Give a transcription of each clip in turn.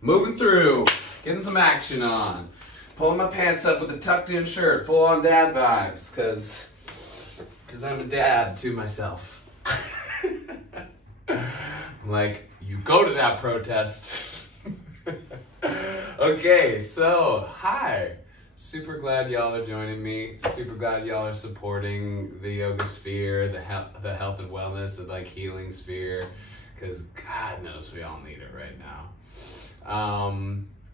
Moving through, getting some action on. Pulling my pants up with a tucked in shirt, full on dad vibes, cause I'm a dad to myself. I'm like, you go to that protest. Okay, so, hi. Super glad y'all are joining me. Super glad y'all are supporting the yoga sphere, the health and wellness, the like healing sphere, because God knows we all need it right now.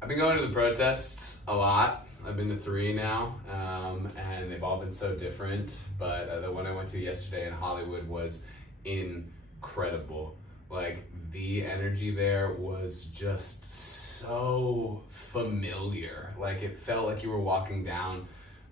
I've been going to the protests a lot. I've been to 3 now, and they've all been so different, but the one I went to yesterday in Hollywood was incredible. Like, the energy there was just so familiar. Like, it felt like you were walking down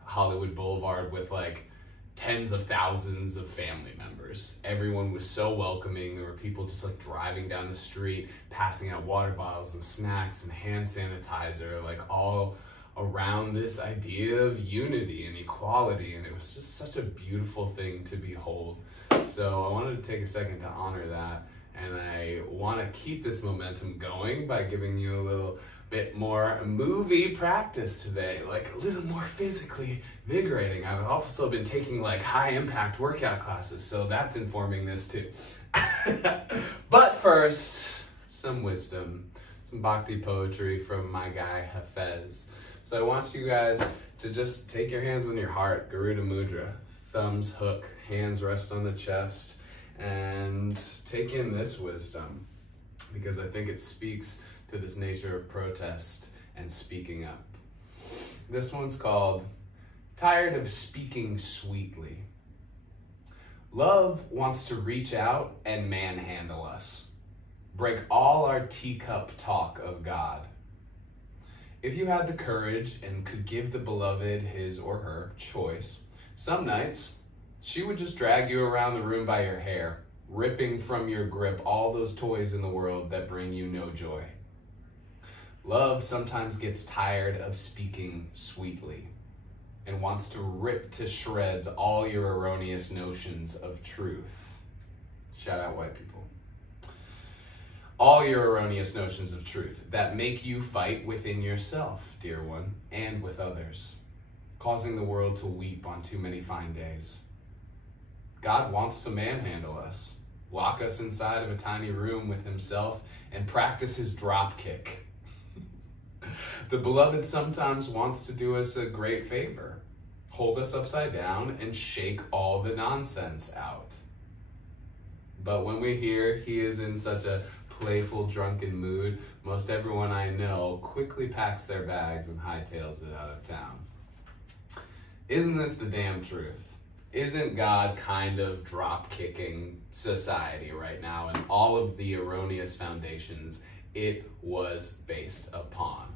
Hollywood Boulevard with like tens of thousands of family members. Everyone was so welcoming. There were people just like driving down the street, passing out water bottles and snacks and hand sanitizer, like all around this idea of unity and equality. And it was just such a beautiful thing to behold. So I wanted to take a second to honor that. And I want to keep this momentum going by giving you a little bit more movie practice today, like a little more physically invigorating. I've also been taking like high impact workout classes, so that's informing this too. But first, some wisdom, some bhakti poetry from my guy Hafez. So I want you guys to just take your hands on your heart, Garuda Mudra, thumbs hook, hands rest on the chest, and take in this wisdom, because I think it speaks to this nature of protest and speaking up. This one's called Tired of Speaking Sweetly. Love wants to reach out and manhandle us, break all our teacup talk of God. If you had the courage and could give the beloved his or her choice, some nights she would just drag you around the room by your hair, ripping from your grip all those toys in the world that bring you no joy. Love sometimes gets tired of speaking sweetly and wants to rip to shreds all your erroneous notions of truth. Shout out white people. All your erroneous notions of truth that make you fight within yourself, dear one, and with others, causing the world to weep on too many fine days. God wants to manhandle us, lock us inside of a tiny room with himself, and practice his drop kick. The beloved sometimes wants to do us a great favor, hold us upside down and shake all the nonsense out. But when we hear he is in such a playful, drunken mood, most everyone I know quickly packs their bags and hightails it out of town. Isn't this the damn truth? Isn't God kind of drop-kicking society right now and all of the erroneous foundations it was based upon?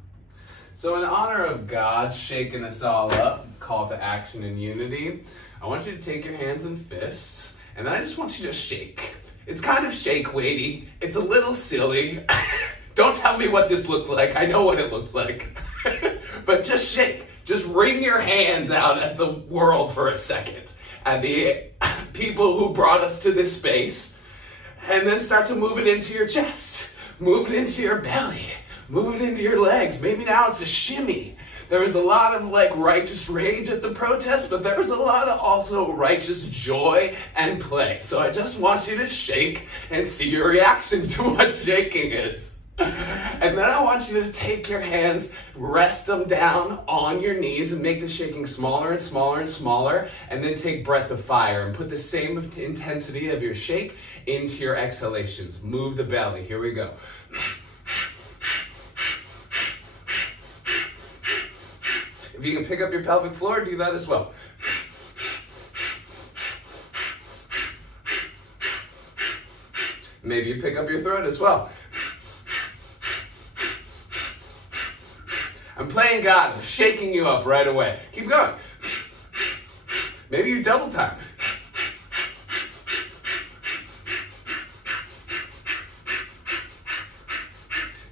So in honor of God shaking us all up, call to action and unity, I want you to take your hands and fists, and then I just want you to shake. It's kind of shake-weighty. It's a little silly. Don't tell me what this looked like. I know what it looks like. But just shake. Just wring your hands out at the world for a second, at the people who brought us to this space, and then start to move it into your chest. Move it into your belly. Move it into your legs. Maybe now it's a shimmy. There was a lot of like righteous rage at the protest, but there was a lot of also righteous joy and play. So I just want you to shake and see your reaction to what shaking is. And then I want you to take your hands, rest them down on your knees and make the shaking smaller and smaller and smaller, and then take breath of fire and put the same intensity of your shake into your exhalations. Move the belly. Here we go. If you can pick up your pelvic floor, do that as well. Maybe you pick up your throat as well. I'm playing God. I'm shaking you up right away. Keep going. Maybe you double time.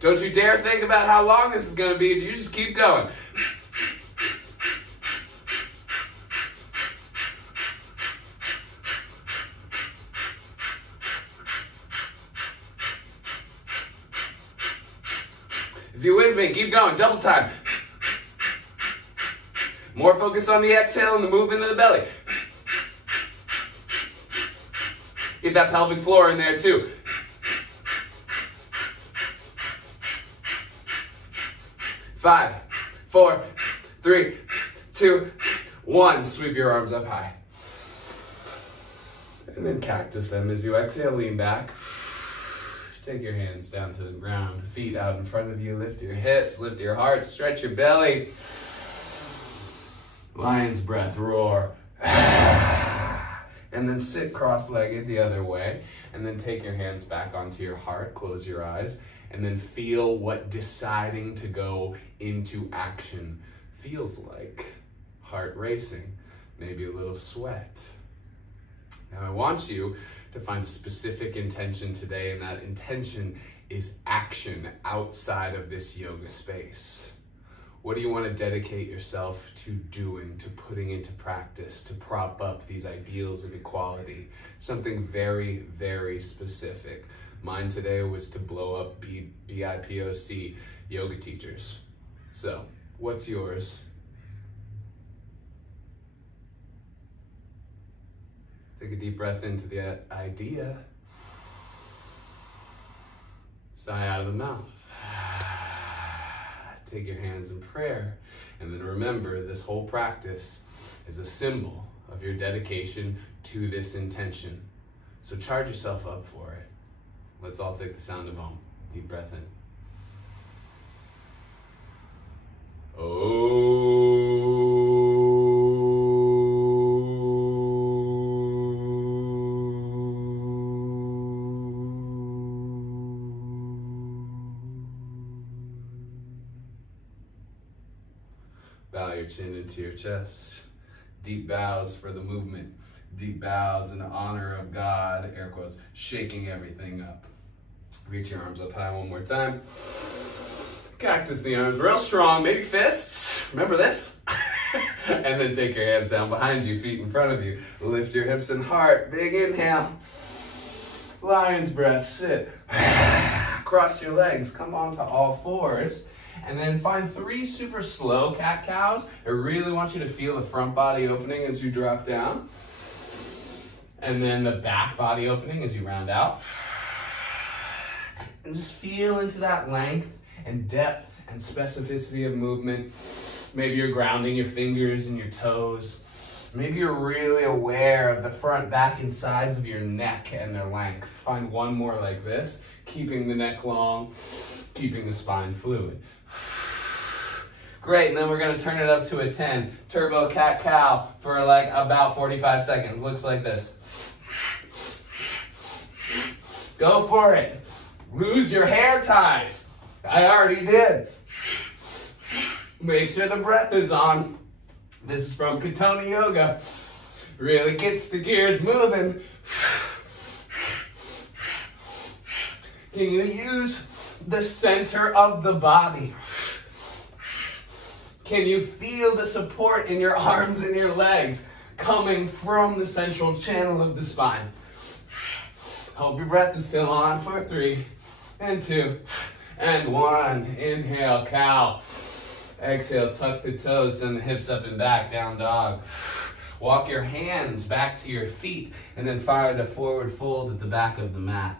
Don't you dare think about how long this is going to be. You just keep going. If you're with me, keep going, double time. More focus on the exhale and the movement of the belly. Get that pelvic floor in there too. Five, 4, 3, 2, 1. Sweep your arms up high. And then cactus them as you exhale, lean back. Take your hands down to the ground, feet out in front of you. Lift your hips, lift your heart, stretch your belly. Lion's breath, roar. And then sit cross-legged the other way. And then take your hands back onto your heart, close your eyes. And then feel what deciding to go into action feels like. Heart racing, maybe a little sweat. Now I want you to find a specific intention today, and that intention is action outside of this yoga space. What do you want to dedicate yourself to doing, to putting into practice, to prop up these ideals of equality? Something very, very specific. Mine today was to blow up BIPOC yoga teachers. So, what's yours? Take a deep breath into the idea. Sigh out of the mouth. Take your hands in prayer. And then remember, this whole practice is a symbol of your dedication to this intention. So charge yourself up for it. Let's all take the sound of Om. Deep breath in. Bow your chin into your chest. Deep bows for the movement. Deep bows in honor of God, air quotes, shaking everything up. Reach your arms up high one more time. Cactus the arms real strong, maybe fists. Remember this? And then take your hands down behind you, feet in front of you. Lift your hips and heart. Big inhale. Lion's breath, sit. Cross your legs, come onto all fours. And then find 3 super slow cat-cows. I really want you to feel the front body opening as you drop down. And then the back body opening as you round out. And just feel into that length and depth and specificity of movement. Maybe you're grounding your fingers and your toes. Maybe you're really aware of the front, back, and sides of your neck and their length. Find one more like this, keeping the neck long, keeping the spine fluid. Great, and then we're gonna turn it up to a 10. Turbo cat-cow for like about 45 seconds. Looks like this. Go for it. Lose your hair ties. I already did. Make sure the breath is on. This is from Katona Yoga. Really gets the gears moving. Can you use the center of the body? Can you feel the support in your arms and your legs coming from the central channel of the spine? Hope your breath is still on for 3 and 2 and 1. Inhale, cow. Exhale, tuck the toes, send the hips up and back, down dog. Walk your hands back to your feet and then find a forward fold at the back of the mat.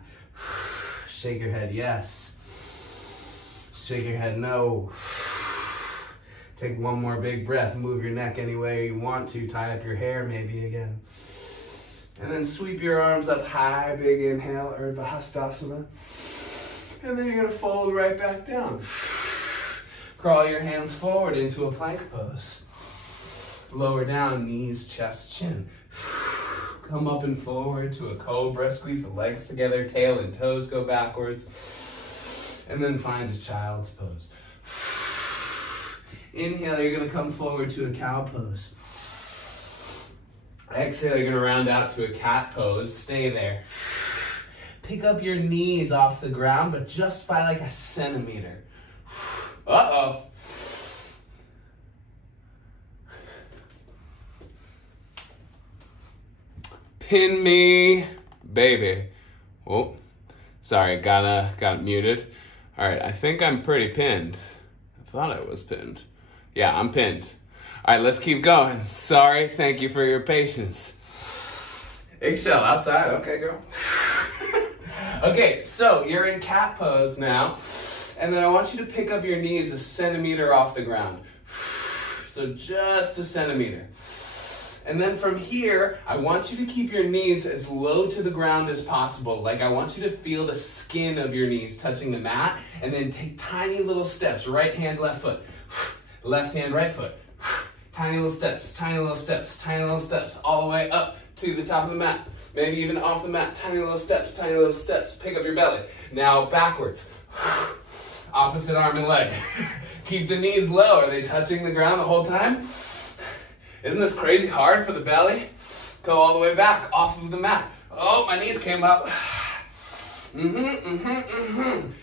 Shake your head, yes. Shake your head, no. Take one more big breath. Move your neck any way you want to. Tie up your hair maybe again. And then sweep your arms up high. Big inhale, Urdhva Hastasana. And then you're going to fold right back down. Crawl your hands forward into a plank pose. Lower down, knees, chest, chin. Come up and forward to a cobra. Squeeze the legs together, tail and toes go backwards. And then find a child's pose. Inhale, you're gonna come forward to a cow pose. Exhale, you're gonna round out to a cat pose. Stay there. Pick up your knees off the ground, but just by like a centimeter. Uh-oh. Pin me, baby. Oh, sorry, got it muted. All right, I think I'm pretty pinned. I thought I was pinned. Yeah, I'm pinned. All right, let's keep going. Sorry, thank you for your patience. Eggshell outside, okay, girl. Okay, so you're in cat pose now, and then I want you to pick up your knees a centimeter off the ground. So just a centimeter. And then from here, I want you to keep your knees as low to the ground as possible. Like I want you to feel the skin of your knees touching the mat, and then take tiny little steps. Right hand, left foot. Left hand, right foot. Tiny little steps, tiny little steps, tiny little steps, all the way up to the top of the mat. Maybe even off the mat, tiny little steps, tiny little steps. Pick up your belly. Now backwards. Opposite arm and leg. Keep the knees low. Are they touching the ground the whole time? Isn't this crazy hard for the belly? Go all the way back, off of the mat. Oh, my knees came up.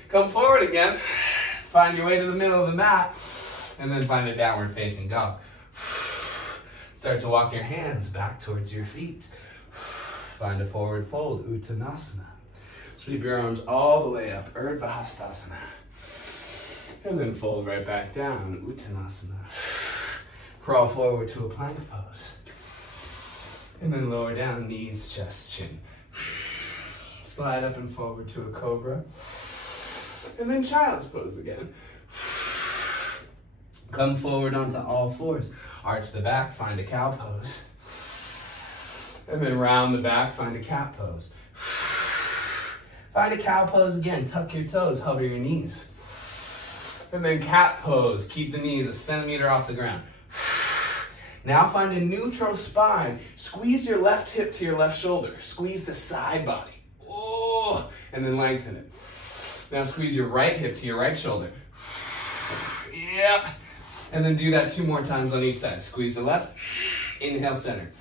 Come forward again. Find your way to the middle of the mat. And then find a downward facing dog. Start to walk your hands back towards your feet. Find a forward fold, Uttanasana. Sweep your arms all the way up, Urdhva Hastasana. And then fold right back down, Uttanasana. Crawl forward to a plank pose. And then lower down, knees, chest, chin. Slide up and forward to a cobra. And then child's pose again. Come forward onto all fours. Arch the back, find a cow pose. And then round the back, find a cat pose. Find a cow pose again. Tuck your toes, hover your knees. And then cat pose. Keep the knees a centimeter off the ground. Now find a neutral spine. Squeeze your left hip to your left shoulder. Squeeze the side body. Oh, and then lengthen it. Now squeeze your right hip to your right shoulder. Yep. And then do that 2 more times on each side. Squeeze the left, inhale, center.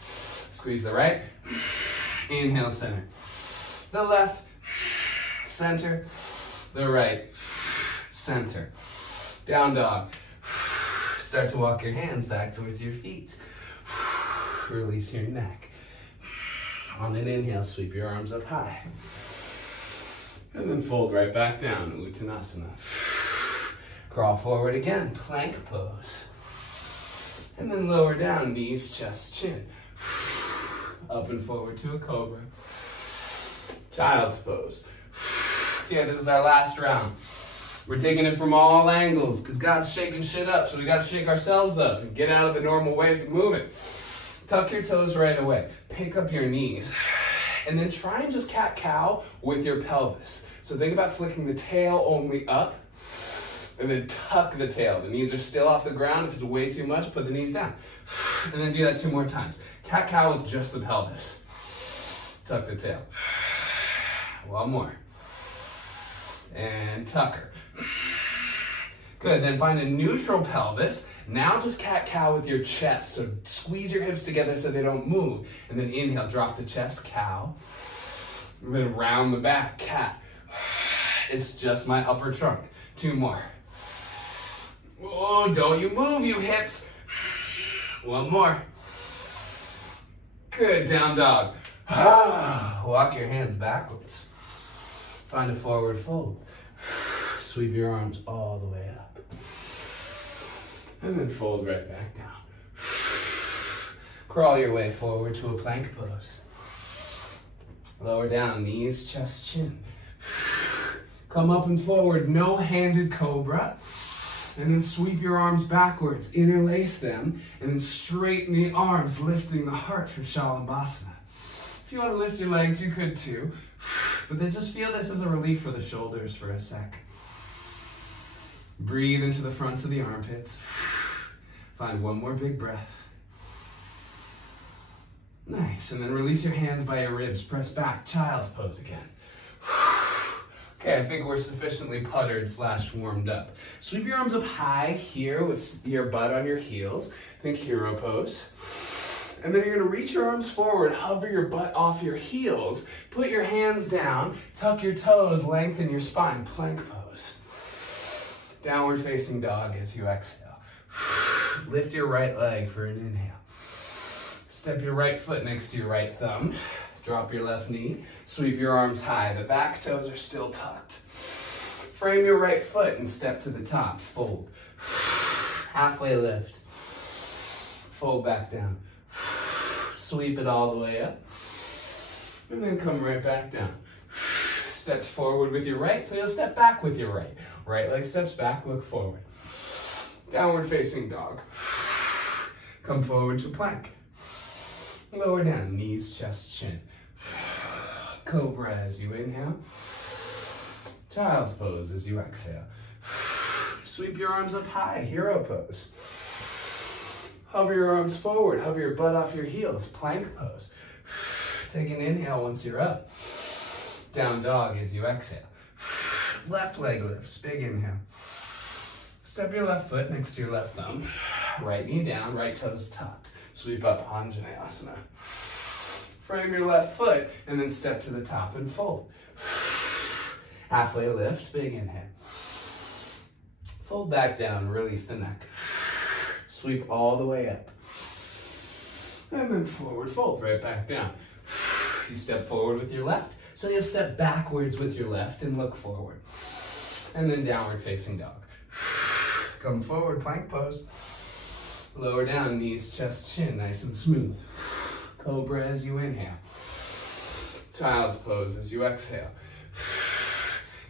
Squeeze the right, inhale, center. The left, center. The right, center. Down dog. Start to walk your hands back towards your feet. Release your neck. On an inhale, sweep your arms up high. And then fold right back down, Uttanasana. Crawl forward again, plank pose. And then lower down, knees, chest, chin. Up and forward to a cobra. Child's pose. Okay, this is our last round. We're taking it from all angles because God's shaking shit up, so we got to shake ourselves up and get out of the normal ways of moving. Tuck your toes right away. Pick up your knees. And then try and just cat-cow with your pelvis. So think about flicking the tail only up and then tuck the tail. The knees are still off the ground. If it's way too much, put the knees down. And then do that 2 more times. Cat-cow with just the pelvis. Tuck the tail. 1 more. And tuck her. Good, then find a neutral pelvis. Now just cat-cow with your chest. So squeeze your hips together so they don't move. And then inhale, drop the chest, cow. And then round the back, cat. It's just my upper trunk. 2 more. Oh, don't you move, you hips. 1 more. Good, down dog. Walk your hands backwards. Find a forward fold. Sweep your arms all the way up. And then fold right back down. Crawl your way forward to a plank pose. Lower down, knees, chest, chin. Come up and forward, no-handed cobra. And then sweep your arms backwards, interlace them, and then straighten the arms, lifting the heart for Shalabhasana. If you want to lift your legs, you could too. But then just feel this as a relief for the shoulders for a sec. Breathe into the fronts of the armpits. Find 1 more big breath. Nice, and then release your hands by your ribs. Press back, child's pose again. Okay, I think we're sufficiently puttered / warmed up. Sweep your arms up high here with your butt on your heels. Think hero pose. And then you're gonna reach your arms forward, hover your butt off your heels, put your hands down, tuck your toes, lengthen your spine, plank pose. Downward facing dog as you exhale. Lift your right leg for an inhale. Step your right foot next to your right thumb. Drop your left knee. Sweep your arms high. The back toes are still tucked. Frame your right foot and step to the top. Fold. Halfway lift. Fold back down. Sweep it all the way up. And then come right back down. Step forward with your right, so you'll step back with your right. Right leg steps back, look forward. Downward facing dog. Come forward to plank. Lower down, knees, chest, chin. Cobra as you inhale. Child's pose as you exhale. Sweep your arms up high, hero pose. Hover your arms forward, hover your butt off your heels, plank pose. Take an inhale once you're up. Down dog as you exhale. Left leg lifts, big inhale. Step your left foot next to your left thumb. Right knee down, right toes tucked. Sweep up, Anjaneyasana. Frame your left foot and then step to the top and fold. Halfway lift, big inhale. Fold back down, release the neck. Sweep all the way up. And then forward fold, right back down. You step forward with your left, so you'll step backwards with your left and look forward. And then downward facing dog. Come forward, plank pose. Lower down, knees, chest, chin, nice and smooth. Cobra as you inhale. Child's pose as you exhale.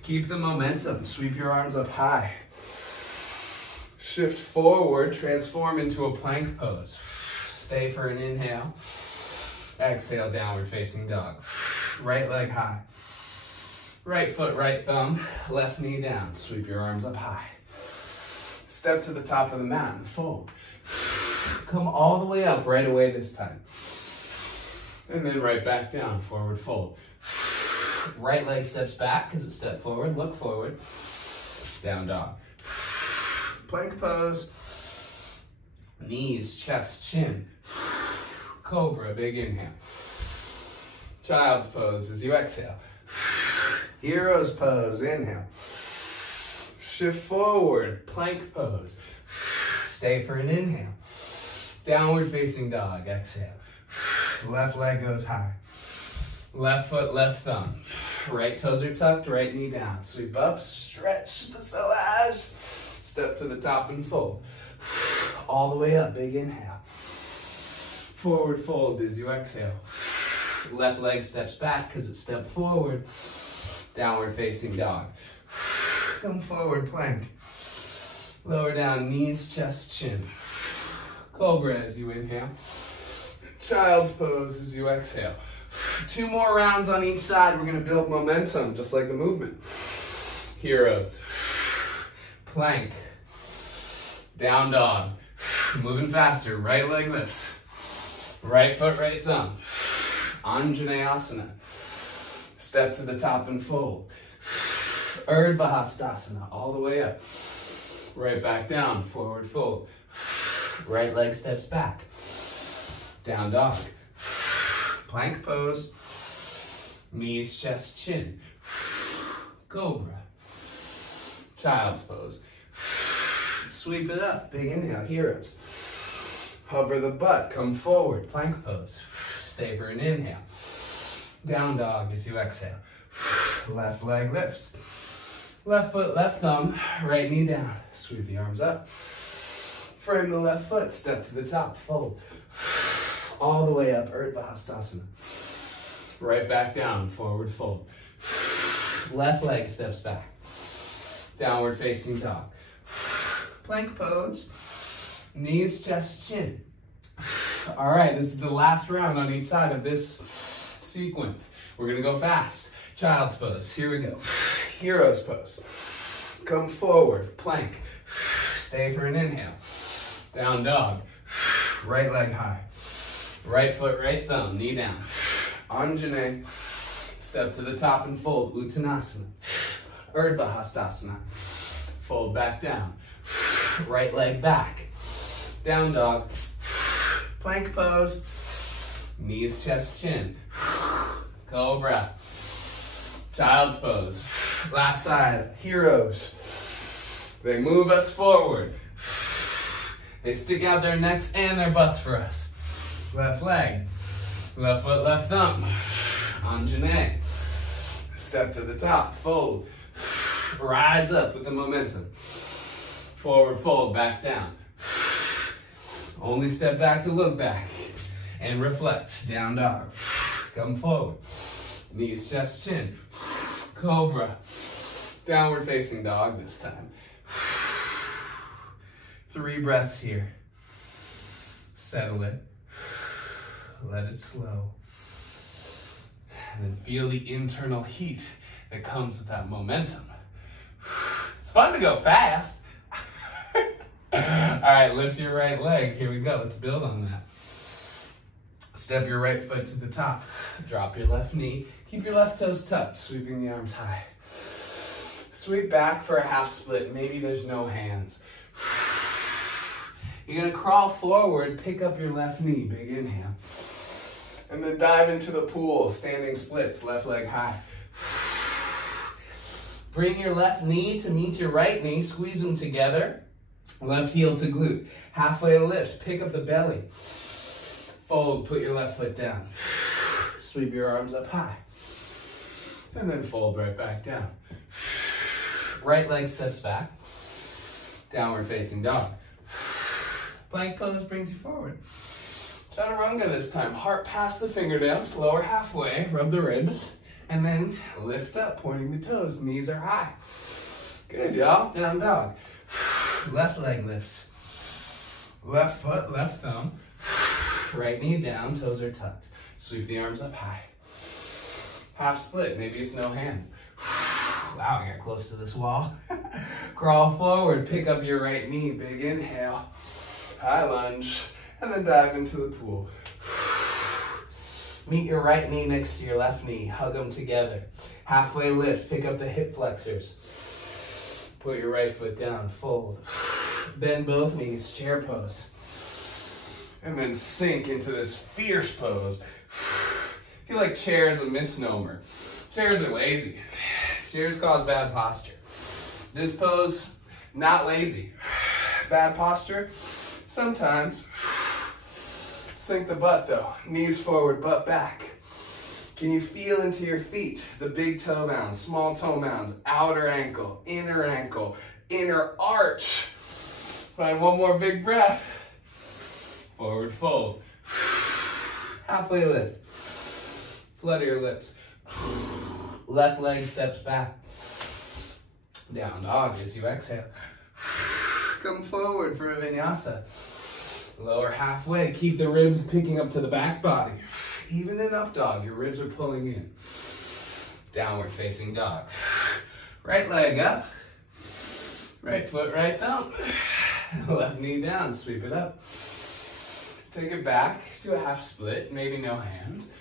Keep the momentum, sweep your arms up high. Shift forward, transform into a plank pose. Stay for an inhale. Exhale, downward facing dog. Right leg high. Right foot, right thumb, left knee down. Sweep your arms up high. Step to the top of the mat and fold. Come all the way up right away this time. And then right back down, forward fold. Right leg steps back because it stepped forward, look forward. Down dog. Plank pose. Knees, chest, chin. Cobra, big inhale. Child's pose as you exhale. Hero's pose, inhale. Shift forward, plank pose. Stay for an inhale. Downward facing dog, exhale. Left leg goes high. Left foot, left thumb. Right toes are tucked, right knee down. Sweep up, stretch the psoas. Step to the top and fold. All the way up, big inhale. Forward fold as you exhale. Left leg steps back because it stepped forward. Downward facing dog. Come forward, plank. Lower down, knees, chest, chin. Cobra as you inhale. Child's pose as you exhale. 2 more rounds on each side. We're going to build momentum, just like the movement. Heroes. Plank. Down dog. Moving faster. Right leg lifts. Right foot, right thumb. Anjaneyasana. Step to the top and fold. Urdhva Hastasana. All the way up. Right back down. Forward fold. Right leg steps back. Down dog. Plank pose. Knees, chest, chin. Cobra. Child's pose. Sweep it up. Big inhale. Heroes. Hover the butt. Come forward. Plank pose. Stay for an inhale. Down dog as you exhale. Left leg lifts. Left foot, left thumb. Right knee down. Sweep the arms up. Frame the left foot. Step to the top. Fold. All the way up. Urdhva Hastasana. Right back down. Forward fold. Left leg steps back. Downward facing dog. Plank pose. Knees, chest, chin. All right, this is the last round on each side of this sequence. We're gonna go fast. Child's pose, here we go. Hero's pose. Come forward, plank. Stay for an inhale. Down dog. Right leg high. Right foot, right thumb, knee down. Anjane. Step to the top and fold, Uttanasana. Urdhva Hastasana. Fold back down. Right leg back. Down dog. Plank pose. Knees, chest, chin. Cobra. Child's pose. Last side. Heroes. They move us forward. They stick out their necks and their butts for us. Left leg. Left foot, left thumb. Anjane. Step to the top. Fold. Rise up with the momentum. Forward fold, back down. Only step back to look back. And reflect, down dog. Come forward. Knees, chest, chin. Cobra. Downward facing dog this time. 3 breaths here. Settle it. Let it slow. And then feel the internal heat that comes with that momentum. It's fun to go fast. All right, lift your right leg. Here we go. Let's build on that. Step your right foot to the top. Drop your left knee. Keep your left toes tucked, sweeping the arms high. Sweep back for a half split. Maybe there's no hands. You're gonna crawl forward, pick up your left knee, big inhale. And then dive into the pool, standing splits, left leg high. Bring your left knee to meet your right knee, squeeze them together. Left heel to glute. Halfway lift, pick up the belly. Fold, put your left foot down. Sweep your arms up high. And then fold right back down. Right leg steps back. Downward facing dog. Plank pose brings you forward. Chaturanga this time. Heart past the fingernails, lower halfway, rub the ribs, and then lift up, pointing the toes. Knees are high. Good, y'all. Down dog. Left leg lifts. Left foot, left thumb. Right knee down, toes are tucked. Sweep the arms up high. Half split, maybe it's no hands. Wow, I got close to this wall. Crawl forward, pick up your right knee, big inhale. High lunge, and then dive into the pool. Meet your right knee next to your left knee, hug them together. Halfway lift, pick up the hip flexors. Put your right foot down, fold. Bend both knees, chair pose. And then sink into this fierce pose. I feel like chair is a misnomer. Chairs are lazy. Chairs cause bad posture. This pose, not lazy. Bad posture, sometimes. Sink the butt though. Knees forward, butt back. Can you feel into your feet? The big toe mounds, small toe mounds, outer ankle, inner arch. Find one more big breath. Forward fold. Halfway lift. Flutter your lips. Left leg steps back. Down dog as you exhale. Come forward for a vinyasa. Lower halfway. Keep the ribs picking up to the back body. Even in up dog, your ribs are pulling in. Downward facing dog. Right leg up. Right foot, right thumb. Left knee down, sweep it up. Take it back to a half split, maybe no hands.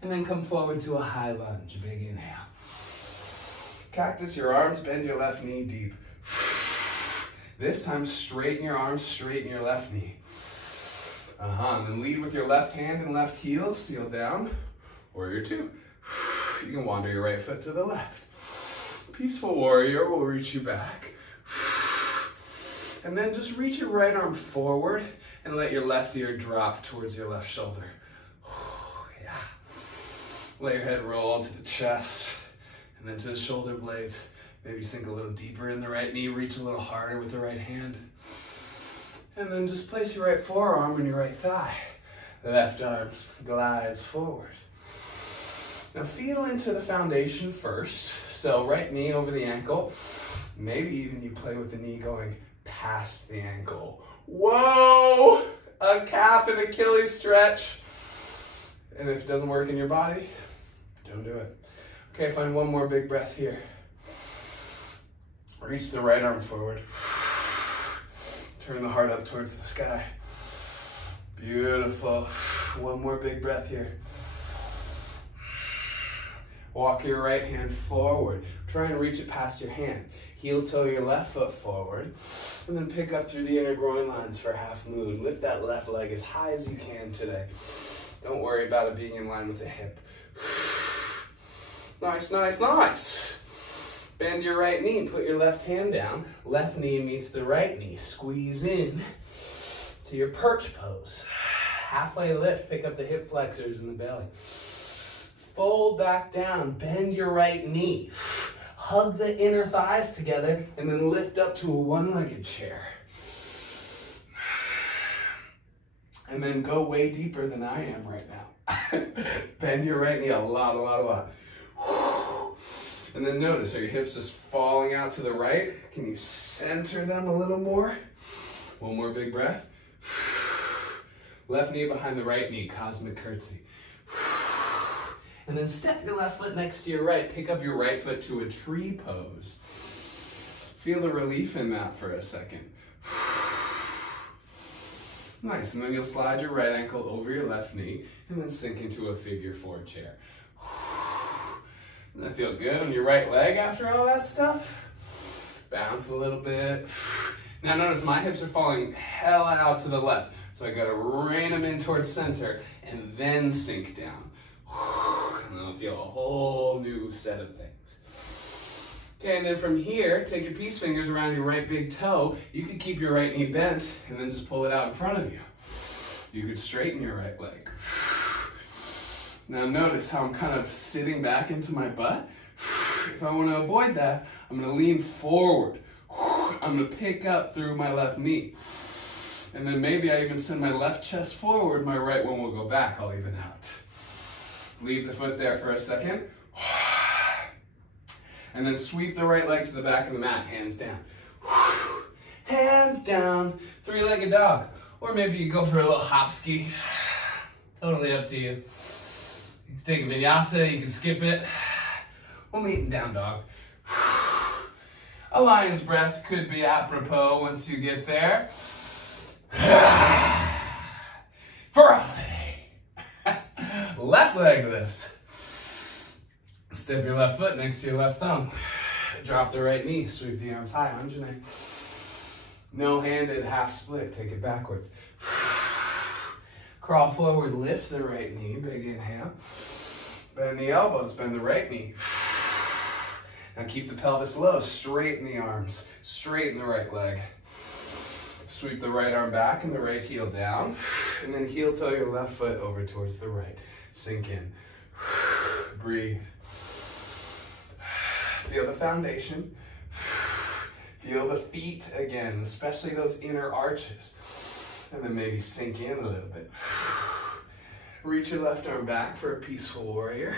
And then come forward to a high lunge, big inhale. Cactus your arms, bend your left knee deep. This time straighten your arms, straighten your left knee. And then lead with your left hand and left heel, seal down, warrior 2. You can wander your right foot to the left. Peaceful warrior will reach you back. And then just reach your right arm forward and let your left ear drop towards your left shoulder. Yeah. Let your head roll to the chest and then to the shoulder blades. Maybe sink a little deeper in the right knee, reach a little harder with the right hand. And then just place your right forearm on your right thigh. The left arm glides forward. Now feel into the foundation first. So right knee over the ankle. Maybe even you play with the knee going past the ankle. Whoa! A calf and Achilles stretch. And if it doesn't work in your body, don't do it. Okay, find one more big breath here. Reach the right arm forward. Turn the heart up towards the sky. Beautiful. One more big breath here. Walk your right hand forward. Try and reach it past your hand. Heel toe your left foot forward. And then pick up through the inner groin lines for half moon. Lift that left leg as high as you can today. Don't worry about it being in line with the hip. Nice, nice, nice. Bend your right knee, put your left hand down. Left knee meets the right knee. Squeeze in to your perch pose. Halfway lift, pick up the hip flexors in the belly. Fold back down, bend your right knee. hug the inner thighs together, and then lift up to a one-legged chair. And then go way deeper than I am right now. Bend your right knee a lot. And then notice, are your hips just falling out to the right? Can you center them a little more? One more big breath. Left knee behind the right knee, cosmic curtsy. And then step your left foot next to your right. Pick up your right foot to a tree pose. Feel the relief in that for a second. Nice, and then you'll slide your right ankle over your left knee and then sink into a figure four chair. Doesn't that feel good on your right leg after all that stuff? Bounce a little bit. Now notice my hips are falling hella out to the left, so I gotta rein them in towards center and then sink down. And I'll feel a whole new set of things. Okay, and then from here, take your peace fingers around your right big toe. You could keep your right knee bent and then just pull it out in front of you. You could straighten your right leg. Now notice how I'm kind of sitting back into my butt. If I want to avoid that, I'm going to lean forward. I'm going to pick up through my left knee. And then maybe I even send my left chest forward, my right one will go back, I'll even out. Leave the foot there for a second. And then sweep the right leg to the back of the mat, hands down. Hands down, three-legged dog. Or maybe you go for a little hop ski. Totally up to you. You can take a vinyasa, you can skip it. We'll meet in down dog. A lion's breath could be apropos once you get there. Ferocity. Left leg lift. Step your left foot next to your left thumb. Drop the right knee, sweep the arms high, Anjane. No-handed half split, take it backwards. Crawl forward, lift the right knee, big inhale. Bend the elbows, bend the right knee. Now keep the pelvis low, straighten the arms, straighten the right leg. Sweep the right arm back and the right heel down. And then heel toe your left foot over towards the right. Sink in. Breathe. Feel the foundation. Feel the feet again, especially those inner arches. And then maybe sink in a little bit. Reach your left arm back for a peaceful warrior.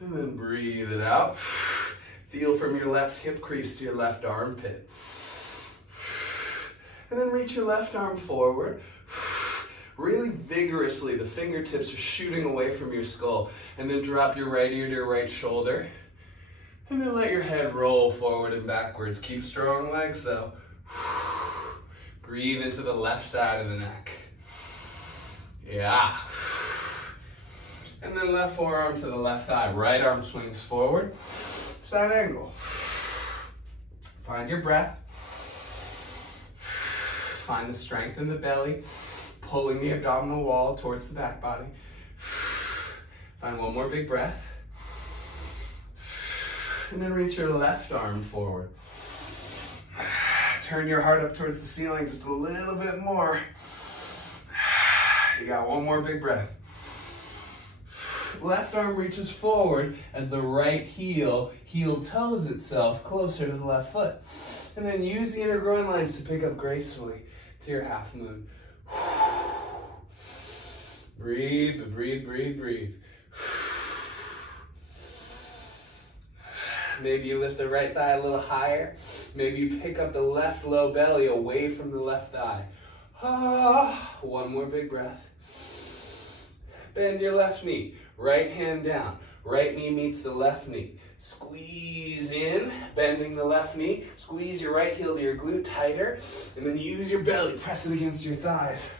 And then breathe it out. Feel from your left hip crease to your left armpit. And then reach your left arm forward. Really vigorously, the fingertips are shooting away from your skull. And then drop your right ear to your right shoulder. And then let your head roll forward and backwards. Keep strong legs though. Breathe into the left side of the neck. Yeah. And then left forearm to the left thigh. Right arm swings forward. Side angle. Find your breath. Find the strength in the belly. Pulling the abdominal wall towards the back body. Find one more big breath. And then reach your left arm forward. Turn your heart up towards the ceiling just a little bit more. You got one more big breath. Left arm reaches forward as the right heel toes itself closer to the left foot. And then use the inner groin lines to pick up gracefully to your half moon. Breathe, breathe, breathe, breathe. Maybe you lift the right thigh a little higher. Maybe you pick up the left low belly away from the left thigh. One more big breath. Bend your left knee. Right hand down. Right knee meets the left knee. Squeeze in, bending the left knee. Squeeze your right heel to your glute tighter. And then use your belly, press it against your thighs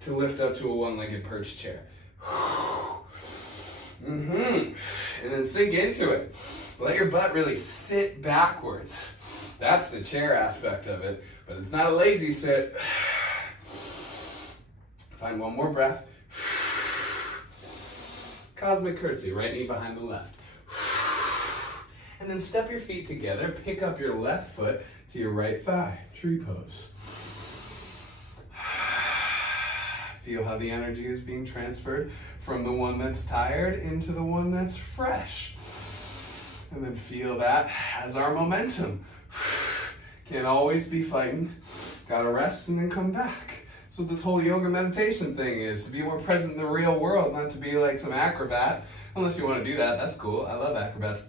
to lift up to a one-legged perch chair. And then sink into it. Let your butt really sit backwards. That's the chair aspect of it, but it's not a lazy sit. Find one more breath. Cosmic curtsy, right knee behind the left. And then step your feet together, pick up your left foot to your right thigh, tree pose. Feel how the energy is being transferred from the one that's tired into the one that's fresh. And then feel that as our momentum. Can't always be fighting. Gotta rest and then come back. That's what this whole yoga meditation thing is. To be more present in the real world, not to be like some acrobat. Unless you want to do that, that's cool. I love acrobats.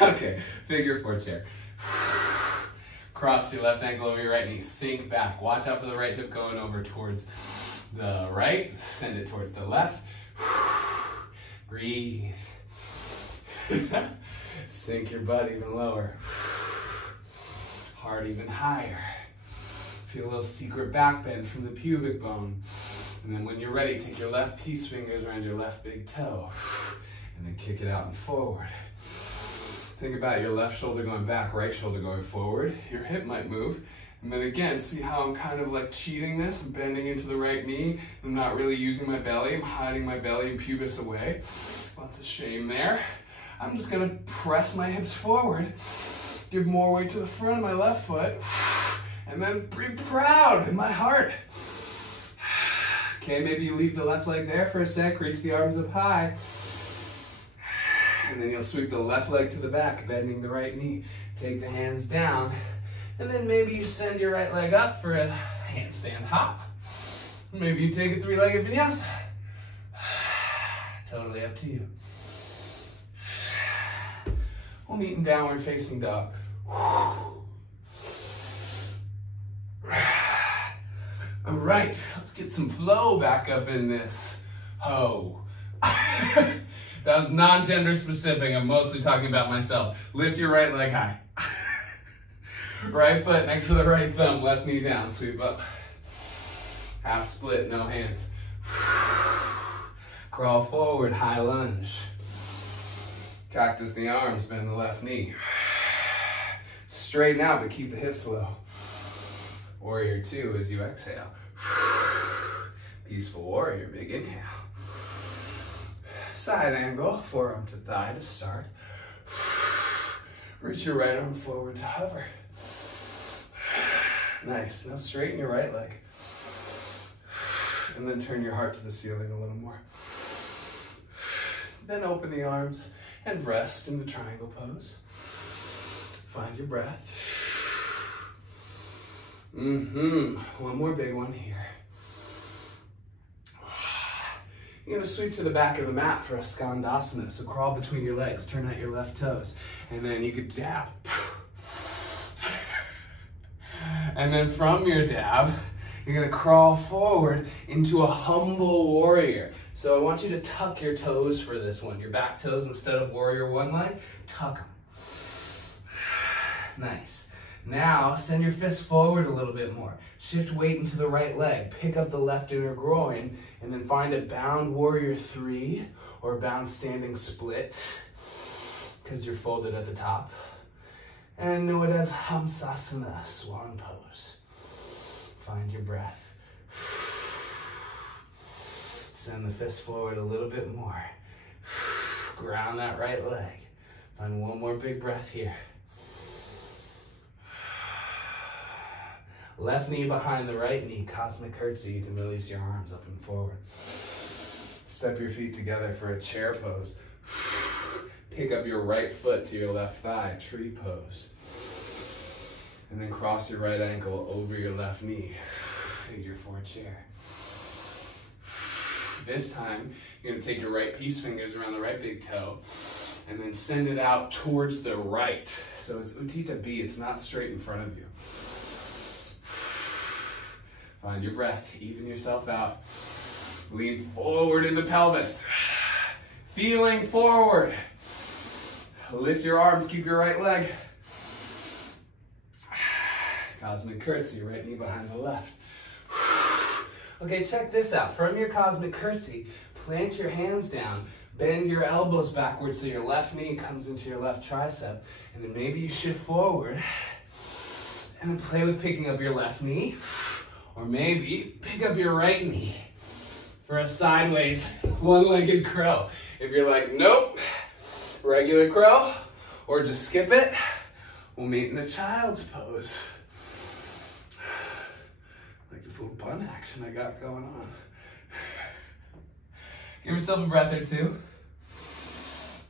Okay, figure 4 chair. Cross your left ankle over your right knee. Sink back. Watch out for the right hip going over towards the right. Send it towards the left. Breathe. Sink your butt even lower. Heart even higher. Feel a little secret back bend from the pubic bone. And then when you're ready, take your left peace fingers around your left big toe. And then kick it out and forward. Think about your left shoulder going back, right shoulder going forward. Your hip might move. And then again, see how I'm kind of like cheating this? I'm bending into the right knee. I'm not really using my belly. I'm hiding my belly and pubis away. Lots of shame there. I'm just gonna press my hips forward. Give more weight to the front of my left foot. And then be proud in my heart. Okay, maybe you leave the left leg there for a sec. Reach the arms up high. And then you'll sweep the left leg to the back, bending the right knee. Take the hands down. And then maybe you send your right leg up for a handstand hop. Maybe you take a 3-legged vinyasa. Totally up to you. We'll meet in downward facing dog. All right, let's get some flow back up in this. Ho. That was non-gender specific. I'm mostly talking about myself. Lift your right leg high. Right foot next to the right thumb, left knee down, sweep up. Half split, no hands. Crawl forward, high lunge. Cactus the arms, bend the left knee. Straighten out, but keep the hips low. Warrior 2 as you exhale. Peaceful warrior, big inhale. Side angle, forearm to thigh to start. Reach your right arm forward to hover. Nice, now straighten your right leg. And then turn your heart to the ceiling a little more. Then open the arms and rest in the triangle pose. Find your breath. One more big one here. You're gonna sweep to the back of the mat for a skandasana. So crawl between your legs, turn out your left toes, and then you could dab. And then from your dab, you're gonna crawl forward into a humble warrior. So I want you to tuck your toes for this one. Your back toes, instead of warrior 1 leg, tuck them. Nice. Now, send your fists forward a little bit more. Shift weight into the right leg. Pick up the left inner groin, and then find a bound warrior 3 or bound standing split, because you're folded at the top. And know it as Hamsasana, swan pose. Find your breath. Send the fist forward a little bit more. Ground that right leg. Find one more big breath here. Left knee behind the right knee, cosmic curtsy. You can release your arms up and forward. Step your feet together for a chair pose. Pick up your right foot to your left thigh, tree pose. And then cross your right ankle over your left knee, figure 4 chair. This time, you're gonna take your right peace fingers around the right big toe and then send it out towards the right. So it's Uttita B, it's not straight in front of you. Find your breath, even yourself out. Lean forward in the pelvis. Feeling forward. Lift your arms, keep your right leg. Cosmic curtsy, right knee behind the left. Okay, check this out. From your cosmic curtsy, plant your hands down, bend your elbows backwards so your left knee comes into your left tricep, and then maybe you shift forward, and then play with picking up your left knee, or maybe pick up your right knee for a sideways one-legged crow. If you're like, nope, regular crow, or just skip it, we'll meet in a child's pose. Like this little bun action I got going on. Give yourself a breath or two.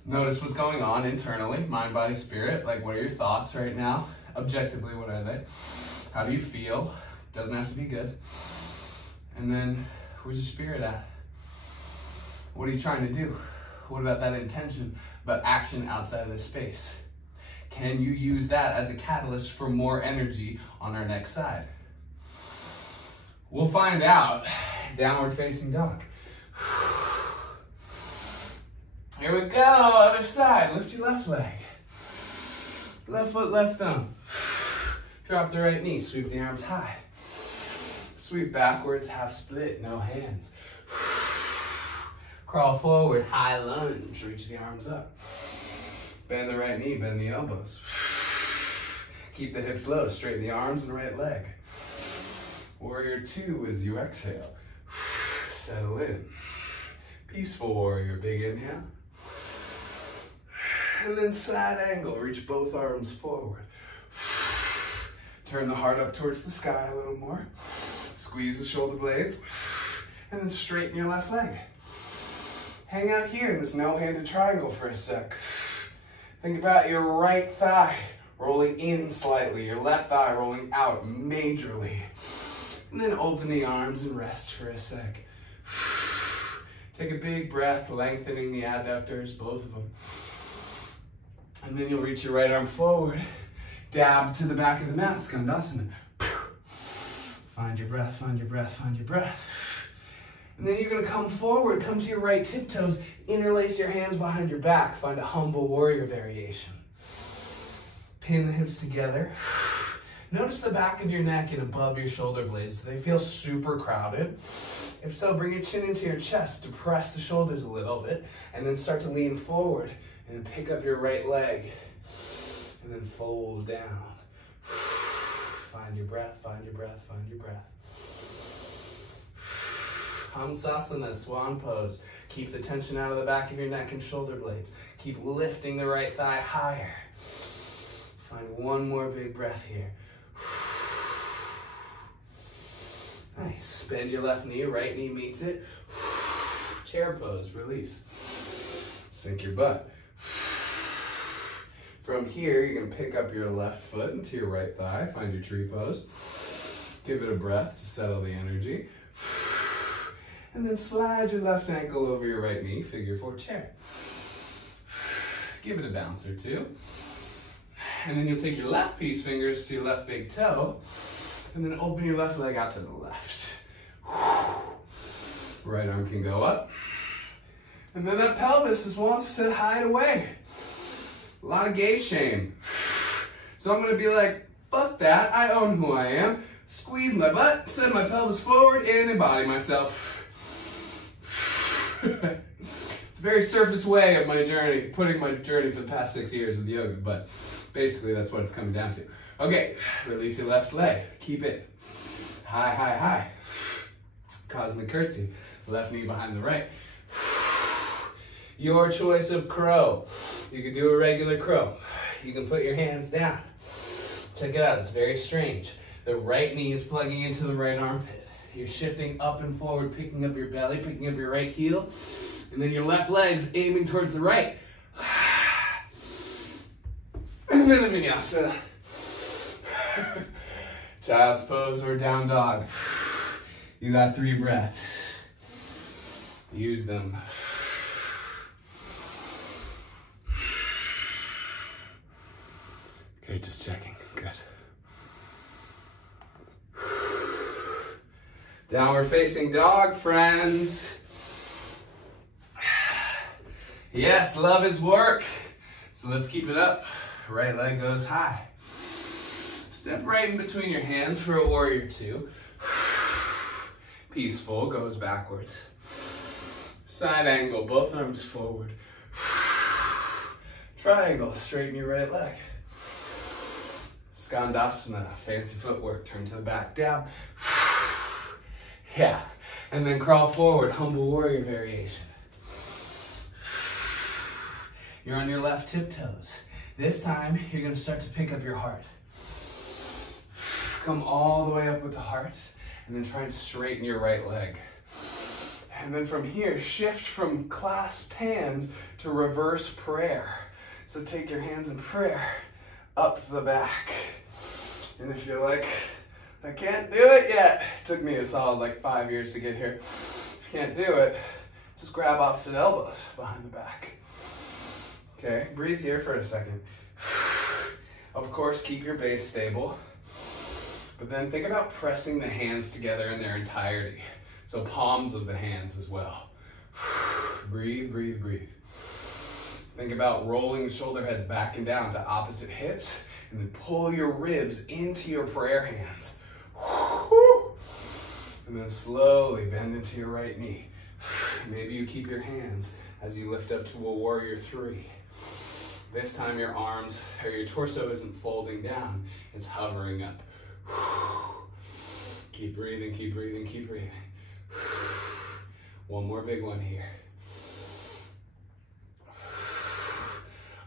Notice what's going on internally, mind, body, spirit. Like, what are your thoughts right now? Objectively, what are they? How do you feel? Doesn't have to be good. And then, where's your spirit at? What are you trying to do? What about that intention, about action outside of this space? Can you use that as a catalyst for more energy on our next side? We'll find out. Downward facing dog. Here we go, other side. Lift your left leg. Left foot, left thumb. Drop the right knee, sweep the arms high. Sweep backwards, half split, no hands. Crawl forward, high lunge, reach the arms up. Bend the right knee, bend the elbows. Keep the hips low, straighten the arms and right leg. Warrior 2 as you exhale. Settle in. Peaceful warrior, big inhale. And then side angle, reach both arms forward. Turn the heart up towards the sky a little more. Squeeze the shoulder blades. And then straighten your left leg. Hang out here in this no-handed triangle for a sec. Think about your right thigh rolling in slightly, your left thigh rolling out majorly. And then open the arms and rest for a sec. Take a big breath, lengthening the adductors, both of them. And then you'll reach your right arm forward, dab to the back of the mat, skandasana. Find your breath, find your breath, find your breath. And then you're gonna come forward, come to your right tiptoes, interlace your hands behind your back, find a humble warrior variation. Pin the hips together. Notice the back of your neck and above your shoulder blades. Do they feel super crowded? If so, bring your chin into your chest, depress the shoulders a little bit, and then start to lean forward, and then pick up your right leg, and then fold down. Find your breath, find your breath, find your breath. Hamsasana, swan pose. Keep the tension out of the back of your neck and shoulder blades. Keep lifting the right thigh higher. Find one more big breath here. Nice. Bend your left knee, right knee meets it. Chair pose, release. Sink your butt. From here, you're gonna pick up your left foot into your right thigh, find your tree pose. Give it a breath to settle the energy. And then slide your left ankle over your right knee, figure 4 chair. Give it a bounce or two. And then you'll take your left peace fingers to your left big toe, and then open your left leg out to the left. Right arm can go up. And then that pelvis just wants to hide away. A lot of gay shame. So I'm gonna be like, fuck that, I own who I am. Squeeze my butt, send my pelvis forward, and embody myself. It's a very surface way of my journey, putting my journey for the past 6 years with yoga, but basically that's what it's coming down to. Okay, release your left leg, keep it high, high, high. Cosmic curtsy, left knee behind the right. Your choice of crow. You can do a regular crow. You can put your hands down. Check it out, it's very strange. The right knee is plugging into the right armpit. You're shifting up and forward, picking up your belly, picking up your right heel, and then your left leg's aiming towards the right. And then a vinyasa. Child's pose or down dog. You got 3 breaths. Use them. Okay, just checking. Good. Downward facing dog, friends. Yes, love is work. So let's keep it up. Right leg goes high. Step right in between your hands for a warrior 2. Peaceful, goes backwards. Side angle, both arms forward. Triangle, straighten your right leg. Skandasana, fancy footwork, turn to the back, dab. Yeah, and then crawl forward, humble warrior variation. You're on your left tiptoes. This time, you're gonna start to pick up your heart. Come all the way up with the heart, and then try and straighten your right leg. And then from here, shift from clasped hands to reverse prayer. So take your hands in prayer up the back. And if you're like, I can't do it yet. It took me a solid like 5 years to get here. If you can't do it, just grab opposite elbows behind the back. Okay, breathe here for a second. Of course, keep your base stable. But then think about pressing the hands together in their entirety. So palms of the hands as well. Breathe, breathe, breathe. Think about rolling the shoulder heads back and down to opposite hips, and then pull your ribs into your prayer hands. And then slowly bend into your right knee. Maybe you keep your hands as you lift up to a warrior 3. This time your arms or your torso isn't folding down, it's hovering up. Keep breathing, keep breathing, keep breathing. One more big one here.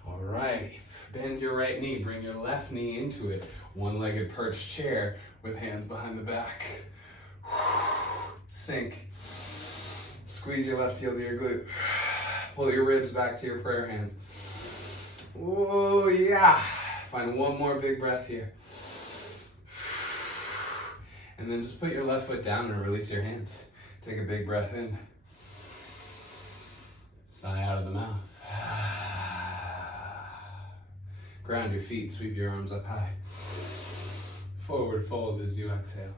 All right, bend your right knee, bring your left knee into it. One-legged perched chair with hands behind the back. Sink. Squeeze your left heel to your glute. Pull your ribs back to your prayer hands. Oh yeah. Find one more big breath here. And then just put your left foot down and release your hands. Take a big breath in. Sigh out of the mouth. Ground your feet, sweep your arms up high. Forward fold as you exhale.